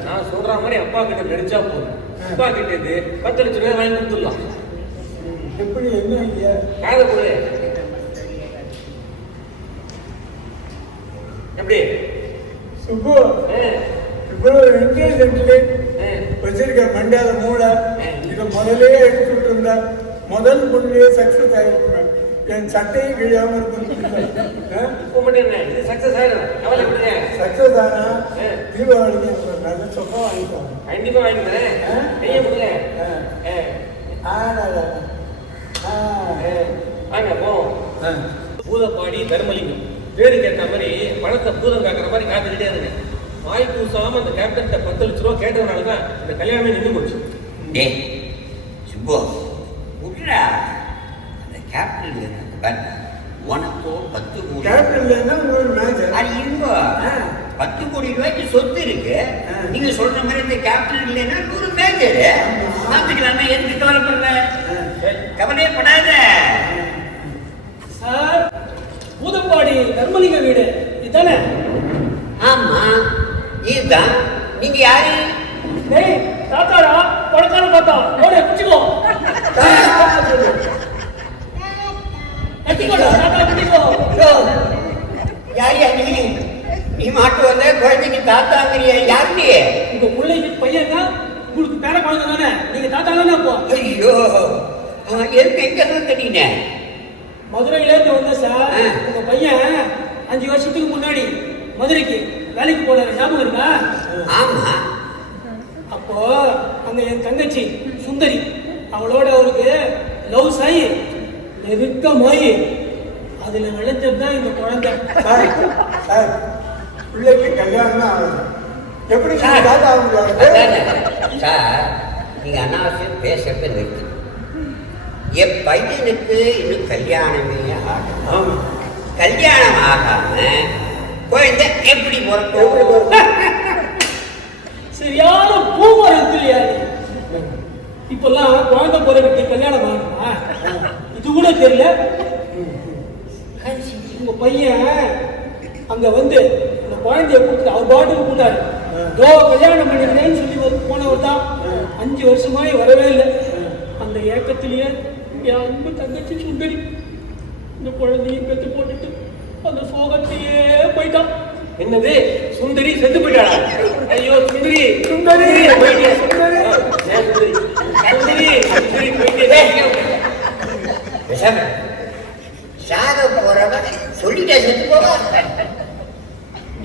நான் சொல்ற மாதிரி அப்பா கிட்ட நடிச்சா போதும். அப்பா கிட்ட இருந்து 10 லட்சம் ரூபாய் வாங்கி கொடுத்துடலாம். எப்படி? என்ன இல்லையா? காதை கொடு. எப்படி சுப்பு இவ்வளவு இன்டெலிஜென்ட்லி வச்சிருக்க மண்டால மூளை இதை முதலே எடுத்துட்டு இருந்தா முதல் பொண்ணுலயே சக்சஸ் ஆகிருக்கிறேன். என் சட்டையும் கிழியாம இது சக்சஸ் ஆயிடும், கவலை விடுங்க. சக்சஸ் ஆனா தீபாவளிக்கு நல்ல சொப்பா வாங்கிட்டாங்க. கண்டிப்பா வாங்கி தரேன், கையை கொடுங்க. வாங்க போவோம். பூதப்பாடி தர்மலிங்கம் பேருக்கு ஏற்ற மாதிரி பணத்தை பூதம் காக்குற மாதிரி காத்துக்கிட்டே இருங்க. வாய் பூசாம அந்த கேப்டன் 10 லட்ச ரூபா கேட்டதுனாலதான் இந்த கல்யாணமே நின்று போச்சு. டே சுப்போ விட்டுடா, அந்த கேப்டன் உனக்கோ 10 கோடி. கேப்டன் இல்லைன்னா ஒரு மேட்ச் அது இருங்கோ, 10 கோடி ரூபாய்க்கு சொத்து இருக்கு. நீங்க சொல்ற மாதிரி இந்த கேப்டன் இல்லைன்னா 100 மேஜர் மாத்திக்கலாமே. எதுக்கு கவலைப்படுற? கவலையே படாத சார். பூதப்பாடி தர்மலிங்க வீடு இதுதானே? ஆமா இதுதான். நீங்க யாரு? டேய் தாத்தாடா, பணக்கார தாத்தா. ஓடே குச்சிக்கோ. கட்டிக்கோடா தாத்தா, கட்டிக்கோ. யாரியா நீ? நீ மாட்டு வந்த குழந்தைக்கு தாத்தாங்கிறிய? யாரு நீ? உங்க பிள்ளைக்கு பையன் தான், உங்களுக்கு பேர குழந்தை தானே, நீங்க தாத்தா தானே அப்போ? ஐயோ, எதுக்கு எங்க இருந்து நீங்க? மதுரையில இருந்து வந்த சார். உங்க பையன் 5 வருஷத்துக்கு முன்னாடி மதுரைக்கு வேலைக்கு போனாரு, ஞாபகம் இருக்கா? ஆமா. அப்போ அங்க என் தங்கச்சி சுந்தரி, அவளோட அவருக்கு லவ் ஆகி நெருக்கமாயி அதுல விளைஞ்சது தான் இந்த குழந்தை. சார், பிள்ளைக்கு கல்யாணம் தான் ஆகுது. எப்படி சார், தாத்தா ஆகுது? சார் நீங்க அனாவசியம் பேசுறத நிறுத்து. என் பையனுக்கு இன்னும் கல்யாணமே ஆகணும். கல்யாணம் ஆகாம குழந்தை எப்படி பிறக்கும்? சரியான பூமரம் இருக்கு இல்லையா? இப்பெல்லாம் குழந்தை பிறகு கல்யாணம் ஆகுமா? இது கூட தெரியல. உங்க பையன் அங்க வந்து இந்த குழந்தைய கொடுத்து அவர் பாட்டுக்கு கூட்டாரு. கல்யாணம் பண்ணிருந்தேன்னு சொல்லி போனவர் தான் 5 வருஷமாய் வரவே இல்லை. அந்த ஏக்கத்திலேயே என் அன்பு தங்கச்சி சுந்தரி இந்த குழந்தையும் பெற்று போட்டுட்டு அந்த சோகத்தையே போயிட்டான். என்னது, சுந்தரி செத்து போயிட்டாளா? ஐயோ சுந்தரி, சுந்தரி சாக போறவன் சொல்லிட்டே செத்து போவா.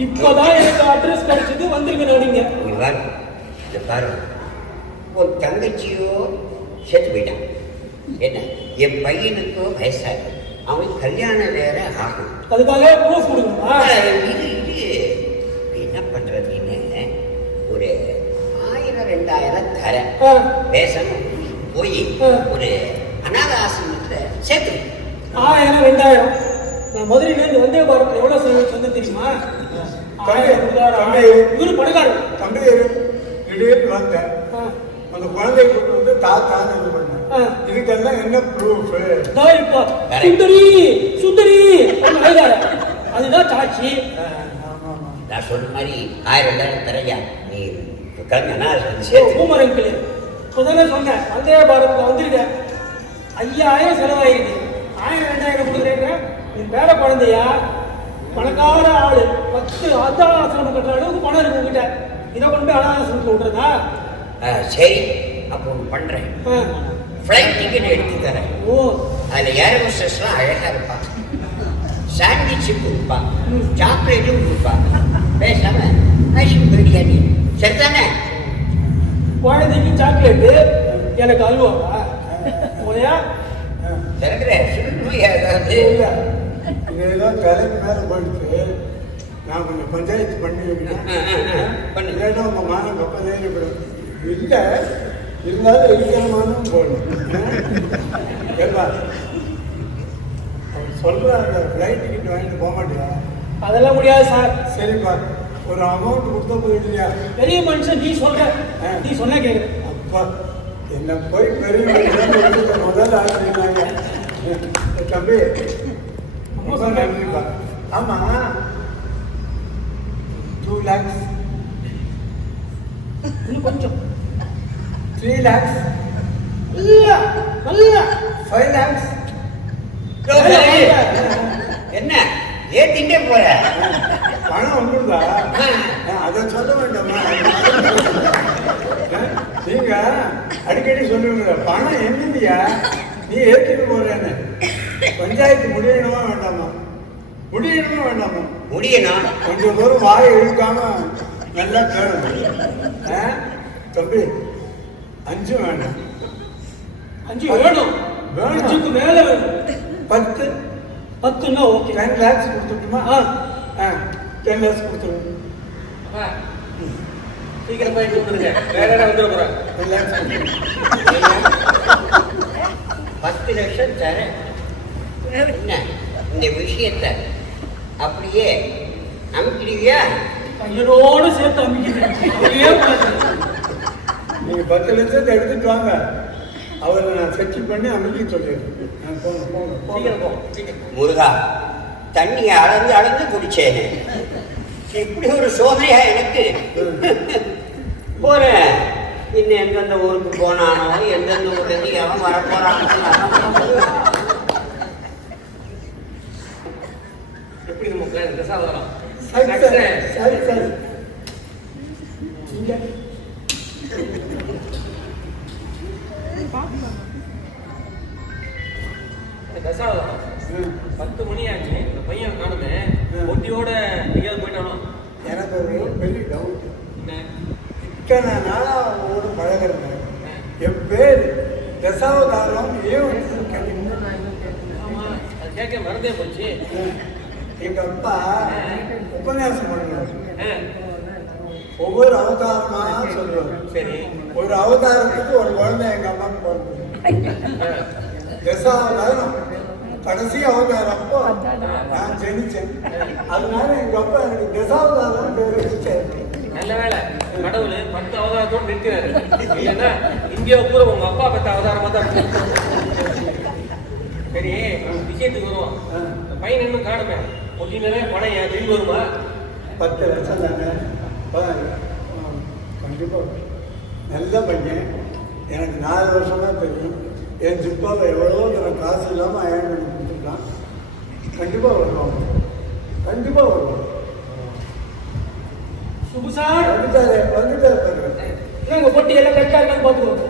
இப்பதான் எனக்கு அட்ரஸ் கிடைச்சது, வந்திருக்கேன். நீங்க பாரு, உன் தங்கச்சியோ செத்து போயிட்டான். என்ன, என் பையனுக்கோ வயசாகும், அவனுக்கு கல்யாணம் வேற ஆகும். அதுக்காக ப்ரூஃப் கொடுக்கணுமா? இது என்ன பண்றதுன்னு ஒரு 1000-2000 தரேன். பேசணும் போய் ஒரு அநாத ஆசிரமத்துல சேர்த்து. 1000-2000 நான் மதுரையில இருந்து வந்தே பாரத் எவ்வளவு சொந்த தெரியுமா? இவரு பணக்காரர். தம்பி திடீர்னு வந்தேன். அந்த குழந்தைய கூட்டு வந்து தாத்தான்னு இது பண்ணேன். இதுக்கெல்லாம் என்ன ப்ரூஃப்? இதோ இப்போ சுந்தரி சுந்தரி அப்படின்னு அழுதாரு. அதுதான் சாட்சி. நான் சொன்ன மாதிரி 1000 தரையா நீ கண்ணா சேர்த்து பூமரங்கள் இப்போதானே சொன்னேன். வந்தே பாரத்ல வந்துருக்கேன். 5000 செலவாயிடுது. 1000 2000 கொடுக்குறேன். நீ பேர குழந்தையா, பணக்கார ஆளு, 10 அனாதாசிரமம் கட்டுற அளவுக்கு பணம் இருக்கு உங்ககிட்ட. இதை கொண்டு போய் அனாதாசிரமத்தில் விட்டுறதா? சரி, அப்போ ஒன்று பண்ணுறேன். ஃப்ளைட் டிக்கெட் எடுத்து தரேன். ஓ, அதில் ஏர் ஹோஸ்டஸ்லாம் அழகாக இருப்பான். சாண்ட்விட்சு கொடுப்பான், சாக்லேட்டும் கொடுப்பான். பேசாம ஐஸ்கிரீம் பிரியாணி சரிதானே? குழந்தைக்கு சாக்லேட்டு, எனக்கு அல்வாவா? போயா திறக்கிறேன் ஏதாவது இல்லை, இதெல்லாம் தலைக்கு மேலே போயிடுச்சு. நான் கொஞ்சம் பஞ்சாயத்து பண்ணி பண்ணு. இல்லைன்னா உங்கள் மானம் கப்பலே இருக்கணும். இல்லை இருந்தாலும் இருக்கிற மானம் போடணும். ஏப்பா அவர் சொல்கிற அந்த ஃப்ளைட் டிக்கெட் வாங்கிட்டு போக மாட்டியா? அதெல்லாம் முடியாது சார். சரிப்பா, ஒரு அமௌண்ட் கொடுத்தா போயிடுறியா? பெரிய மனுஷன் நீ சொல்ற, நீ சொன்ன கேட்குற. அப்பா என்ன போய் பெரிய மனுஷன் முதல்ல ஆரம்பிக்கிறாங்க. தம்பி ரொம்ப நன்றிப்பா. ஆமாம், 2 lakhs, இன்னும் கொஞ்சம் 3 lakhs, நல்லா நல்லா 5 lakhs. என்ன ஏத்திட்டே போற? பணம் வந்துருதா? அதை சொல்ல வேண்டாமா? நீங்க அடிக்கடி சொல்லுங்க, பணம் என்னதியா நீ ஏற்றிட்டு போறேன்னு. பஞ்சாயத்து முடியணுமா வேண்டாமா? முடியணுமா வேண்டாமா? முடியணும். கொஞ்சம் தூரம் வாயை இழுக்காம நல்லா கேளுங்க. தம்பி 5 வேண்டாம். 5 வேணும். வேணும். 5க்கு மேல வேணும். 10 10ன்னா ஓகே. 10 lakhs கொடுத்துட்டுமா? 10 lakhs கொடுத்துருங்க. சீக்கிரம் போயிட்டு வந்துருங்க, வேற யாராவது வந்துட போறாங்க. 10 lakhs 10 லட்சம் தரேன். என்ன இந்த விஷயத்த அப்படியே அமுக்கிடுவியா? பையனோடு சேர்த்து அமைக்கிறேன். நீங்க 10 லட்சத்தை எடுத்துட்டு வாங்க, அவரை நான் செட்டில் பண்ணி அமைக்க சொல்லிடுறேன். போங்க போங்க சீக்கிரம் போங்க. போ, சீக்கிரம். முருகா, தண்ணியை அளந்து அளந்து குடிச்சேன். இப்படி ஒரு சோதனையா எனக்கு? போறேன். இன்னும் எந்தெந்த ஊருக்கு போனானோ, எந்தெந்த ஊர்ல இருந்து எவன் வரப்போறானோ. எப்படி நம்ம பிளான் தசாவதாரம்? சரி சரி சரி சரி. இங்க தசாவதாரம் 10 மணி ஆச்சு. இந்த பையன் காணுமே, ஒட்டியோட எங்கேயாவது போயிட்டானோ? எனக்கு ஒரு பெரிய டவுட். என்ன? இத்தனை நாளா அவங்களோட பழகிறேன். என் பேர் தசாவதாரம் ஏன் ஆமா, அது கேட்க மறந்தே போச்சு. எங்க அப்பா உபன்யாசம் பண்ணுவார். ஆ, ஒவ்வொரு அவதாரமா சொல்லுவார். சரி. ஒரு அவதாரத்துக்கு ஒரு குழந்தை எங்க அம்மாவுக்கு பிறந்தது. ஆ, தசாவதாரம் கடைசி அவதாரம் அப்போ நான் ஜெனிச்சேன். அதனால எங்க அப்பா எனக்கு தசாவதாரம் பேர் வச்சாரு. நல்ல வேலை, கடவுள் 10 அவதாரத்தோடு நிற்கிறாரு. இல்லைன்னா இந்தியா பூரா உங்க அப்பா பெற்ற அவதாரமா தான் இருக்கும். சரி, விஷயத்துக்கு வருவோம். இந்த பையன் இன்னும் காணுமே, ஒட்டி நிறைய பணம் என் திரும்பி வருமா? 10 லட்சம் தாங்க. கண்டிப்பா நல்ல பையன். எனக்கு 4 வருஷமா தெரியும். என் ஜிப்பாவை எவ்வளோ எனக்கு காசு இல்லாமல் அயன் பண்ணி கொடுத்துருக்கான். கண்டிப்பாக வருவாங்க, கண்டிப்பாக வருவாங்க. சுபுசார் வந்துட்டாரு வந்துட்டாரு பாருங்க. நாங்க பொட்டி எல்லாம் கரெக்டா இருக்கான்னு பாத்துக்கோங்க.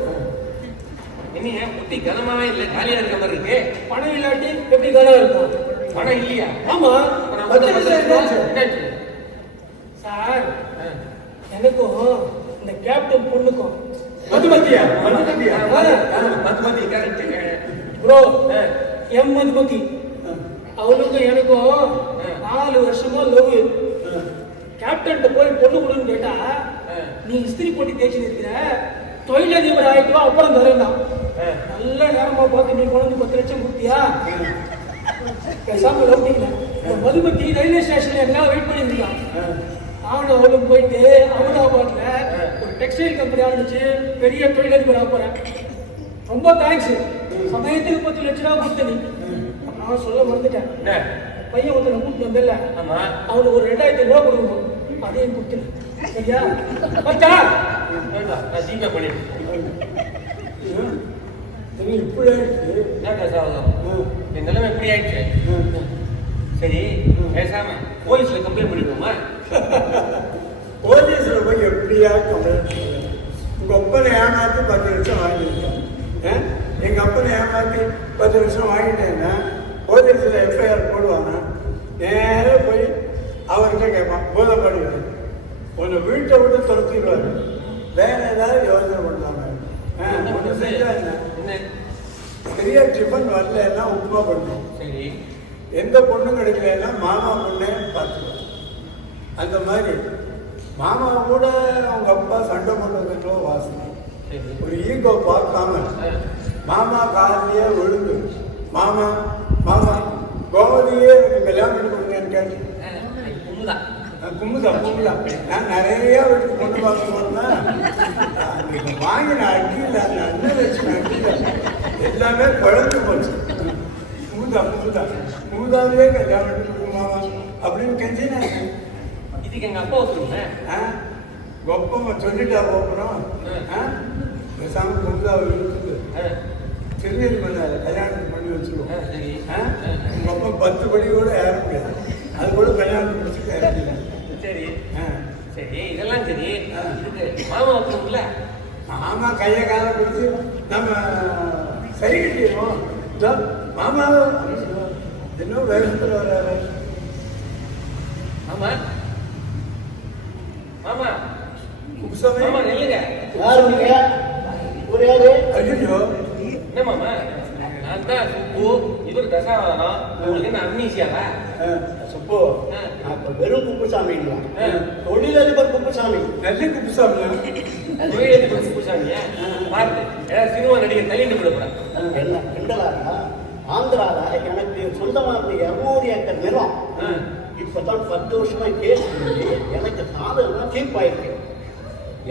என்ன புத்தி கனமாவே இல்லை, காலியா இருக்க மாதிரி இருக்கு. பணம் இல்லாட்டி எப்படி கனம் இருக்கும்? பணம் இல்லையா? ஆமா. அப்புறம் 10 லட்சம் என்னாச்சு? என்னாச்சு? சார், எனக்கும் இந்த கேப்டன் பொண்ணுக்கும் மதுமதியா? மதுமதியா? Madhumathi correct. Bro, M Madhumathi அவளுக்கும் எனக்கும் 4 வருஷமா லவ். கேப்டன் போய் பொண்ணு கொடுன்னு கேட்டா, நீ இஸ்திரி போட்டி தேய்ச்சி இருக்கிற, தொழிலதிபர் ஆயிட்டு வா, அப்புறம் தரேன். நல்ல நேரமா பார்த்து நீ குழந்தை 10 லட்சம் கொடுத்தியா? பேசாம லவ்ட்டிங்களா? மதுமதி ரயில்வே ஸ்டேஷன்ல எல்லாம் வெயிட் பண்ணியிருந்தான். நானும் அவளும் போயிட்டு அகமதாபாத்ல ஒரு டெக்ஸ்டைல் கம்பெனி ஆரம்பிச்சு பெரிய தொழிலதிபர் ஆக போறேன். ரொம்ப தேங்க்ஸ். சமயத்துக்கு 10 லட்ச ரூபா கொடுத்த நீ. நான் சொல்ல மறந்துட்டேன். என்ன பையன் ஒருத்தனை கூப்பிட்டு வந்தல, ஆமா அவனுக்கு ஒரு 2500 ரூபா கொடுக்கணும். அதையும் கொடுத்துரு. சரியா? பத்தா வேண்டாம், நான் ஜிபே பண்ணிட்டேன். இப்படி ஆயிடுச்சு. என்ன பேசாதான் என் நிலைமை எப்படி ஆயிடுச்சு. சரி பேசாம போலீஸ்ல கம்ப்ளைண்ட் பண்ணிடுவோமா? போலீஸ்ல போய் எப்படியா கம்ப்ளைண்ட் பண்ணுவேன்? உங்க அப்பனை ஏமாத்தி 10 லட்சம் வாங்கியிருக்கேன். எங்க அப்பனை ஏமாத்தி 10 லட்சம் வாங்கிட்டேன்னா போலீஸ்ல எஃப்ஐஆர் போடுவாங்க. நேராக போய் அவர்கிட்ட கேட்பான், போதப்பாடு உன்னை வீட்டை விட்டு துரத்திடுவாரு. வேற ஏதாவது யோசனை பண்ணுவாங்க. ஒன்று செஞ்சா என்ன, சரியா டிஃபன் வரலன்னா உப்புமா பண்ணும். சரி, எந்த பொண்ணும் கிடைக்கலன்னா மாமா பொண்ணே பார்த்துக்குவோம். அந்த மாதிரி மாமா கூட அவங்க அப்பா சண்டை போட்டதுக்கோ வாசனை. ஒரு ஈகோ பார்க்காம மாமா காலையே விழுந்து, மாமா மாமா கோமதியே எனக்கு கல்யாணம் பண்ணி கொடுங்கன்னு கேட்டு கும்புதா கும்புதா. நான் நிறைய வீட்டுக்கு பொண்ணு பார்க்க போனேன்னா வாங்கின அடியில் அந்த அண்ணன் வச்சு அடியில் எல்லாமே குழந்தை போச்சு. குமுதா குமுதா குமுதாவே கல்யாணம் பண்ணி கொடுக்குமாவா அப்படின்னு கெஞ்சினேன். இதுக்கு எங்க அப்பா சொல்லுங்க. கொப்பமா சொல்லிட்டா போகிறோம். பேசாம குமுதாவை இருக்குது திருநெல் பண்ணாரு, கல்யாணம் பண்ணி வச்சுருவோம். உங்க அப்பா 10 படி கூட ஏற முடியாது, அது கூட கல்யாணம் முடிச்சுட்டு ஏறிடலாம். சரி சரி, இதெல்லாம் சரி. இதுக்கு மாமா வச்சுருக்குல்ல, மாமா கையை காலை பிடிச்சி நம்ம சரி கட்டிடுவோம். மாமா இன்னும் வேகத்தில் வர்றாரு. ஆமா மாமா குப்சமே மாமா நெல்லுங்க. யாருங்க ஒரு யாரு? ஐயோ என்ன மாமா, நான் தான் சுப்பு, இவர் தசாவதானம். உங்களுக்கு என்ன அம்னீசியாவா? சுப்பு, நான் இப்ப வெறும் குப்புசாமி இல்ல, தொழிலதிபர் குப்புசாமி. நல்ல குப்சாமி. தொழிலதிபர் குப்புசாமியா? பார்த்து ஏதாவது சினிமா நடிகர் தள்ளிட்டு விடப்படாது. என்ன கிண்டலாரா? ஆந்திரால எனக்கு சொந்தமா 200 ஏக்கர் நிலம். இப்பதான் 10 வருஷமா கேஸ் பண்ணி எனக்கு சாதகம் தீர்ப்பாயிருக்கு.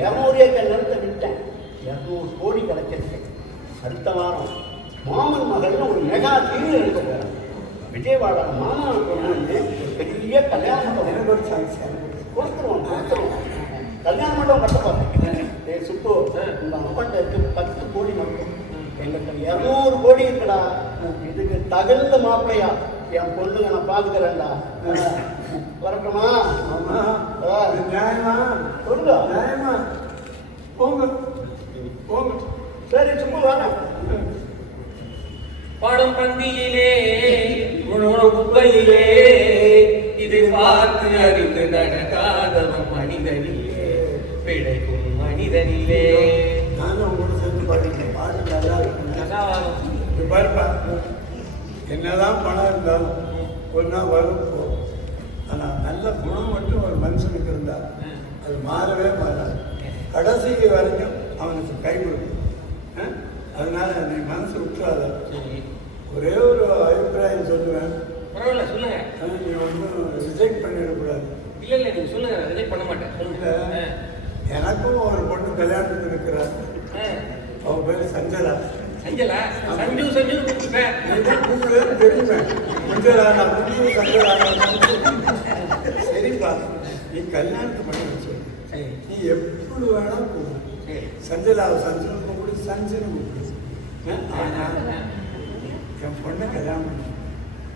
200 ஏக்கர் நிலத்தை விட்டேன், 200 கோடி கிடைச்சிருக்கு. அடுத்த வாரம் மாமன் மகள்னு ஒரு மெகா தீர்வு எடுக்க போறேன். விஜயவாடா மாமா பொண்ணு பெரிய கல்யாண மண்டபம் கொடுத்துருவோம். கல்யாண மண்டபம் கட்ட போறேன். சுப்பு, உங்க அப்பன்ட்ட இருக்கு 10 கோடி மட்டும், எங்கிட்ட 200 கோடி இருக்குடா. இதுக்கு தகுந்த மாப்பிள்ளையா என் பொண்ணுங்க நான் பாத்துக்கிறேன்டா. வரட்டுமா? நியாயமா சொல்லுங்க. நியாயமா போங்க போங்க. சரி சுப்பு வாங்க. பாடும் பந்தியிலே குப்பையிலே இதை பார்த்து அறிந்து நடக்காதவன் மனிதனிலே, பிழைக்கும் மனிதனிலே. நானும் உங்களோட சேர்ந்து பாடிக்கிறேன். பாட்டு நல்லா இருக்கும். பாருப்பா, என்னதான் பணம் இருந்தாலும் ஒரு நாள் வரும் போகும். ஆனால் நல்ல குணம் மட்டும் ஒரு மனுஷனுக்கு இருந்தால் அது மாறவே மாறாது. கடைசி வரைக்கும் அவனுக்கு கை கொடுக்கும். அதனால நீ மனசு விட்டுறாத. ஒரே ஒரு அபிப்பிராயம் சொல்லுவேன். பரவாயில்ல சொல்லுங்க. நீ ஒன்றும் ரிஜெக்ட் பண்ணிடக்கூடாது. இல்ல இல்ல, நீங்க சொல்லுங்க, ரிஜெக்ட் பண்ண மாட்டேன். சொல்லுங்க. எனக்கும் ஒரு பொண்ணு கல்யாணத்துக்கு இருக்கிறார். அவ பேர் சஞ்சலா. சஞ்சலா? சஞ்சு சஞ்சு கூப்பிட்டேன். கூப்பிடுறது தெரியுமே. சஞ்சலா நான் புரியும். சஞ்சலா சரிப்பா, நீ கல்யாணத்தை பண்ணி வச்சு நீ எப்படி வேணா கூப்பிடு. சஞ்சலாவை சஞ்சல் கூப்பிடு, சஞ்சனை கூப்பிடு. என் பொண்ணை கல்யாணம் பண்ணி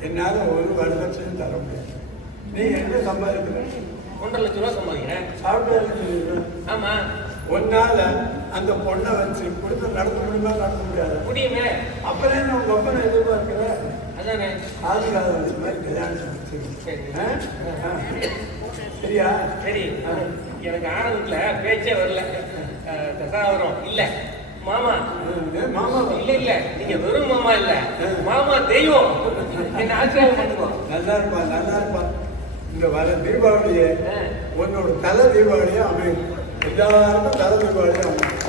என்னால் ஒரு வரதட்சணையும் தர முடியாது. நீ என்ன சம்பாதிக்கிற? 1.5 லட்சம் ரூபா சம்பாதிக்கிறேன். சாப்பிட்டு ஆமா, ஒன்னால அந்த பொண்ணை வச்சு கொடுத்து நடத்த முடியுமா? நடத்த முடியாது. முடியுமே. அப்புறம் என்ன உங்க அப்பனை எதிர்பார்க்கிற? அதானே ஆதிகால வச்சு மாதிரி கல்யாணம் வச்சு சரியா? சரி, எனக்கு ஆரம்பத்துல பேச்சே வரல. தசாவரம் இல்ல மாமா. மாமா இல்ல இல்ல, நீங்க வெறும் மாமா இல்ல, மாமா தெய்வம். என்ன ஆச்சரியம் பண்ணுவோம். நல்லா இருப்பா, நல்லா இருப்பா. இந்த வர தீபாவளியே உன்னோட தலை தீபாவளியா அமையும். எல்லாருக்கும் தலை தீபாவளியா அமையும்.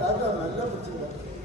தாத்தா நல்லா பிடிச்சிருக்கேன்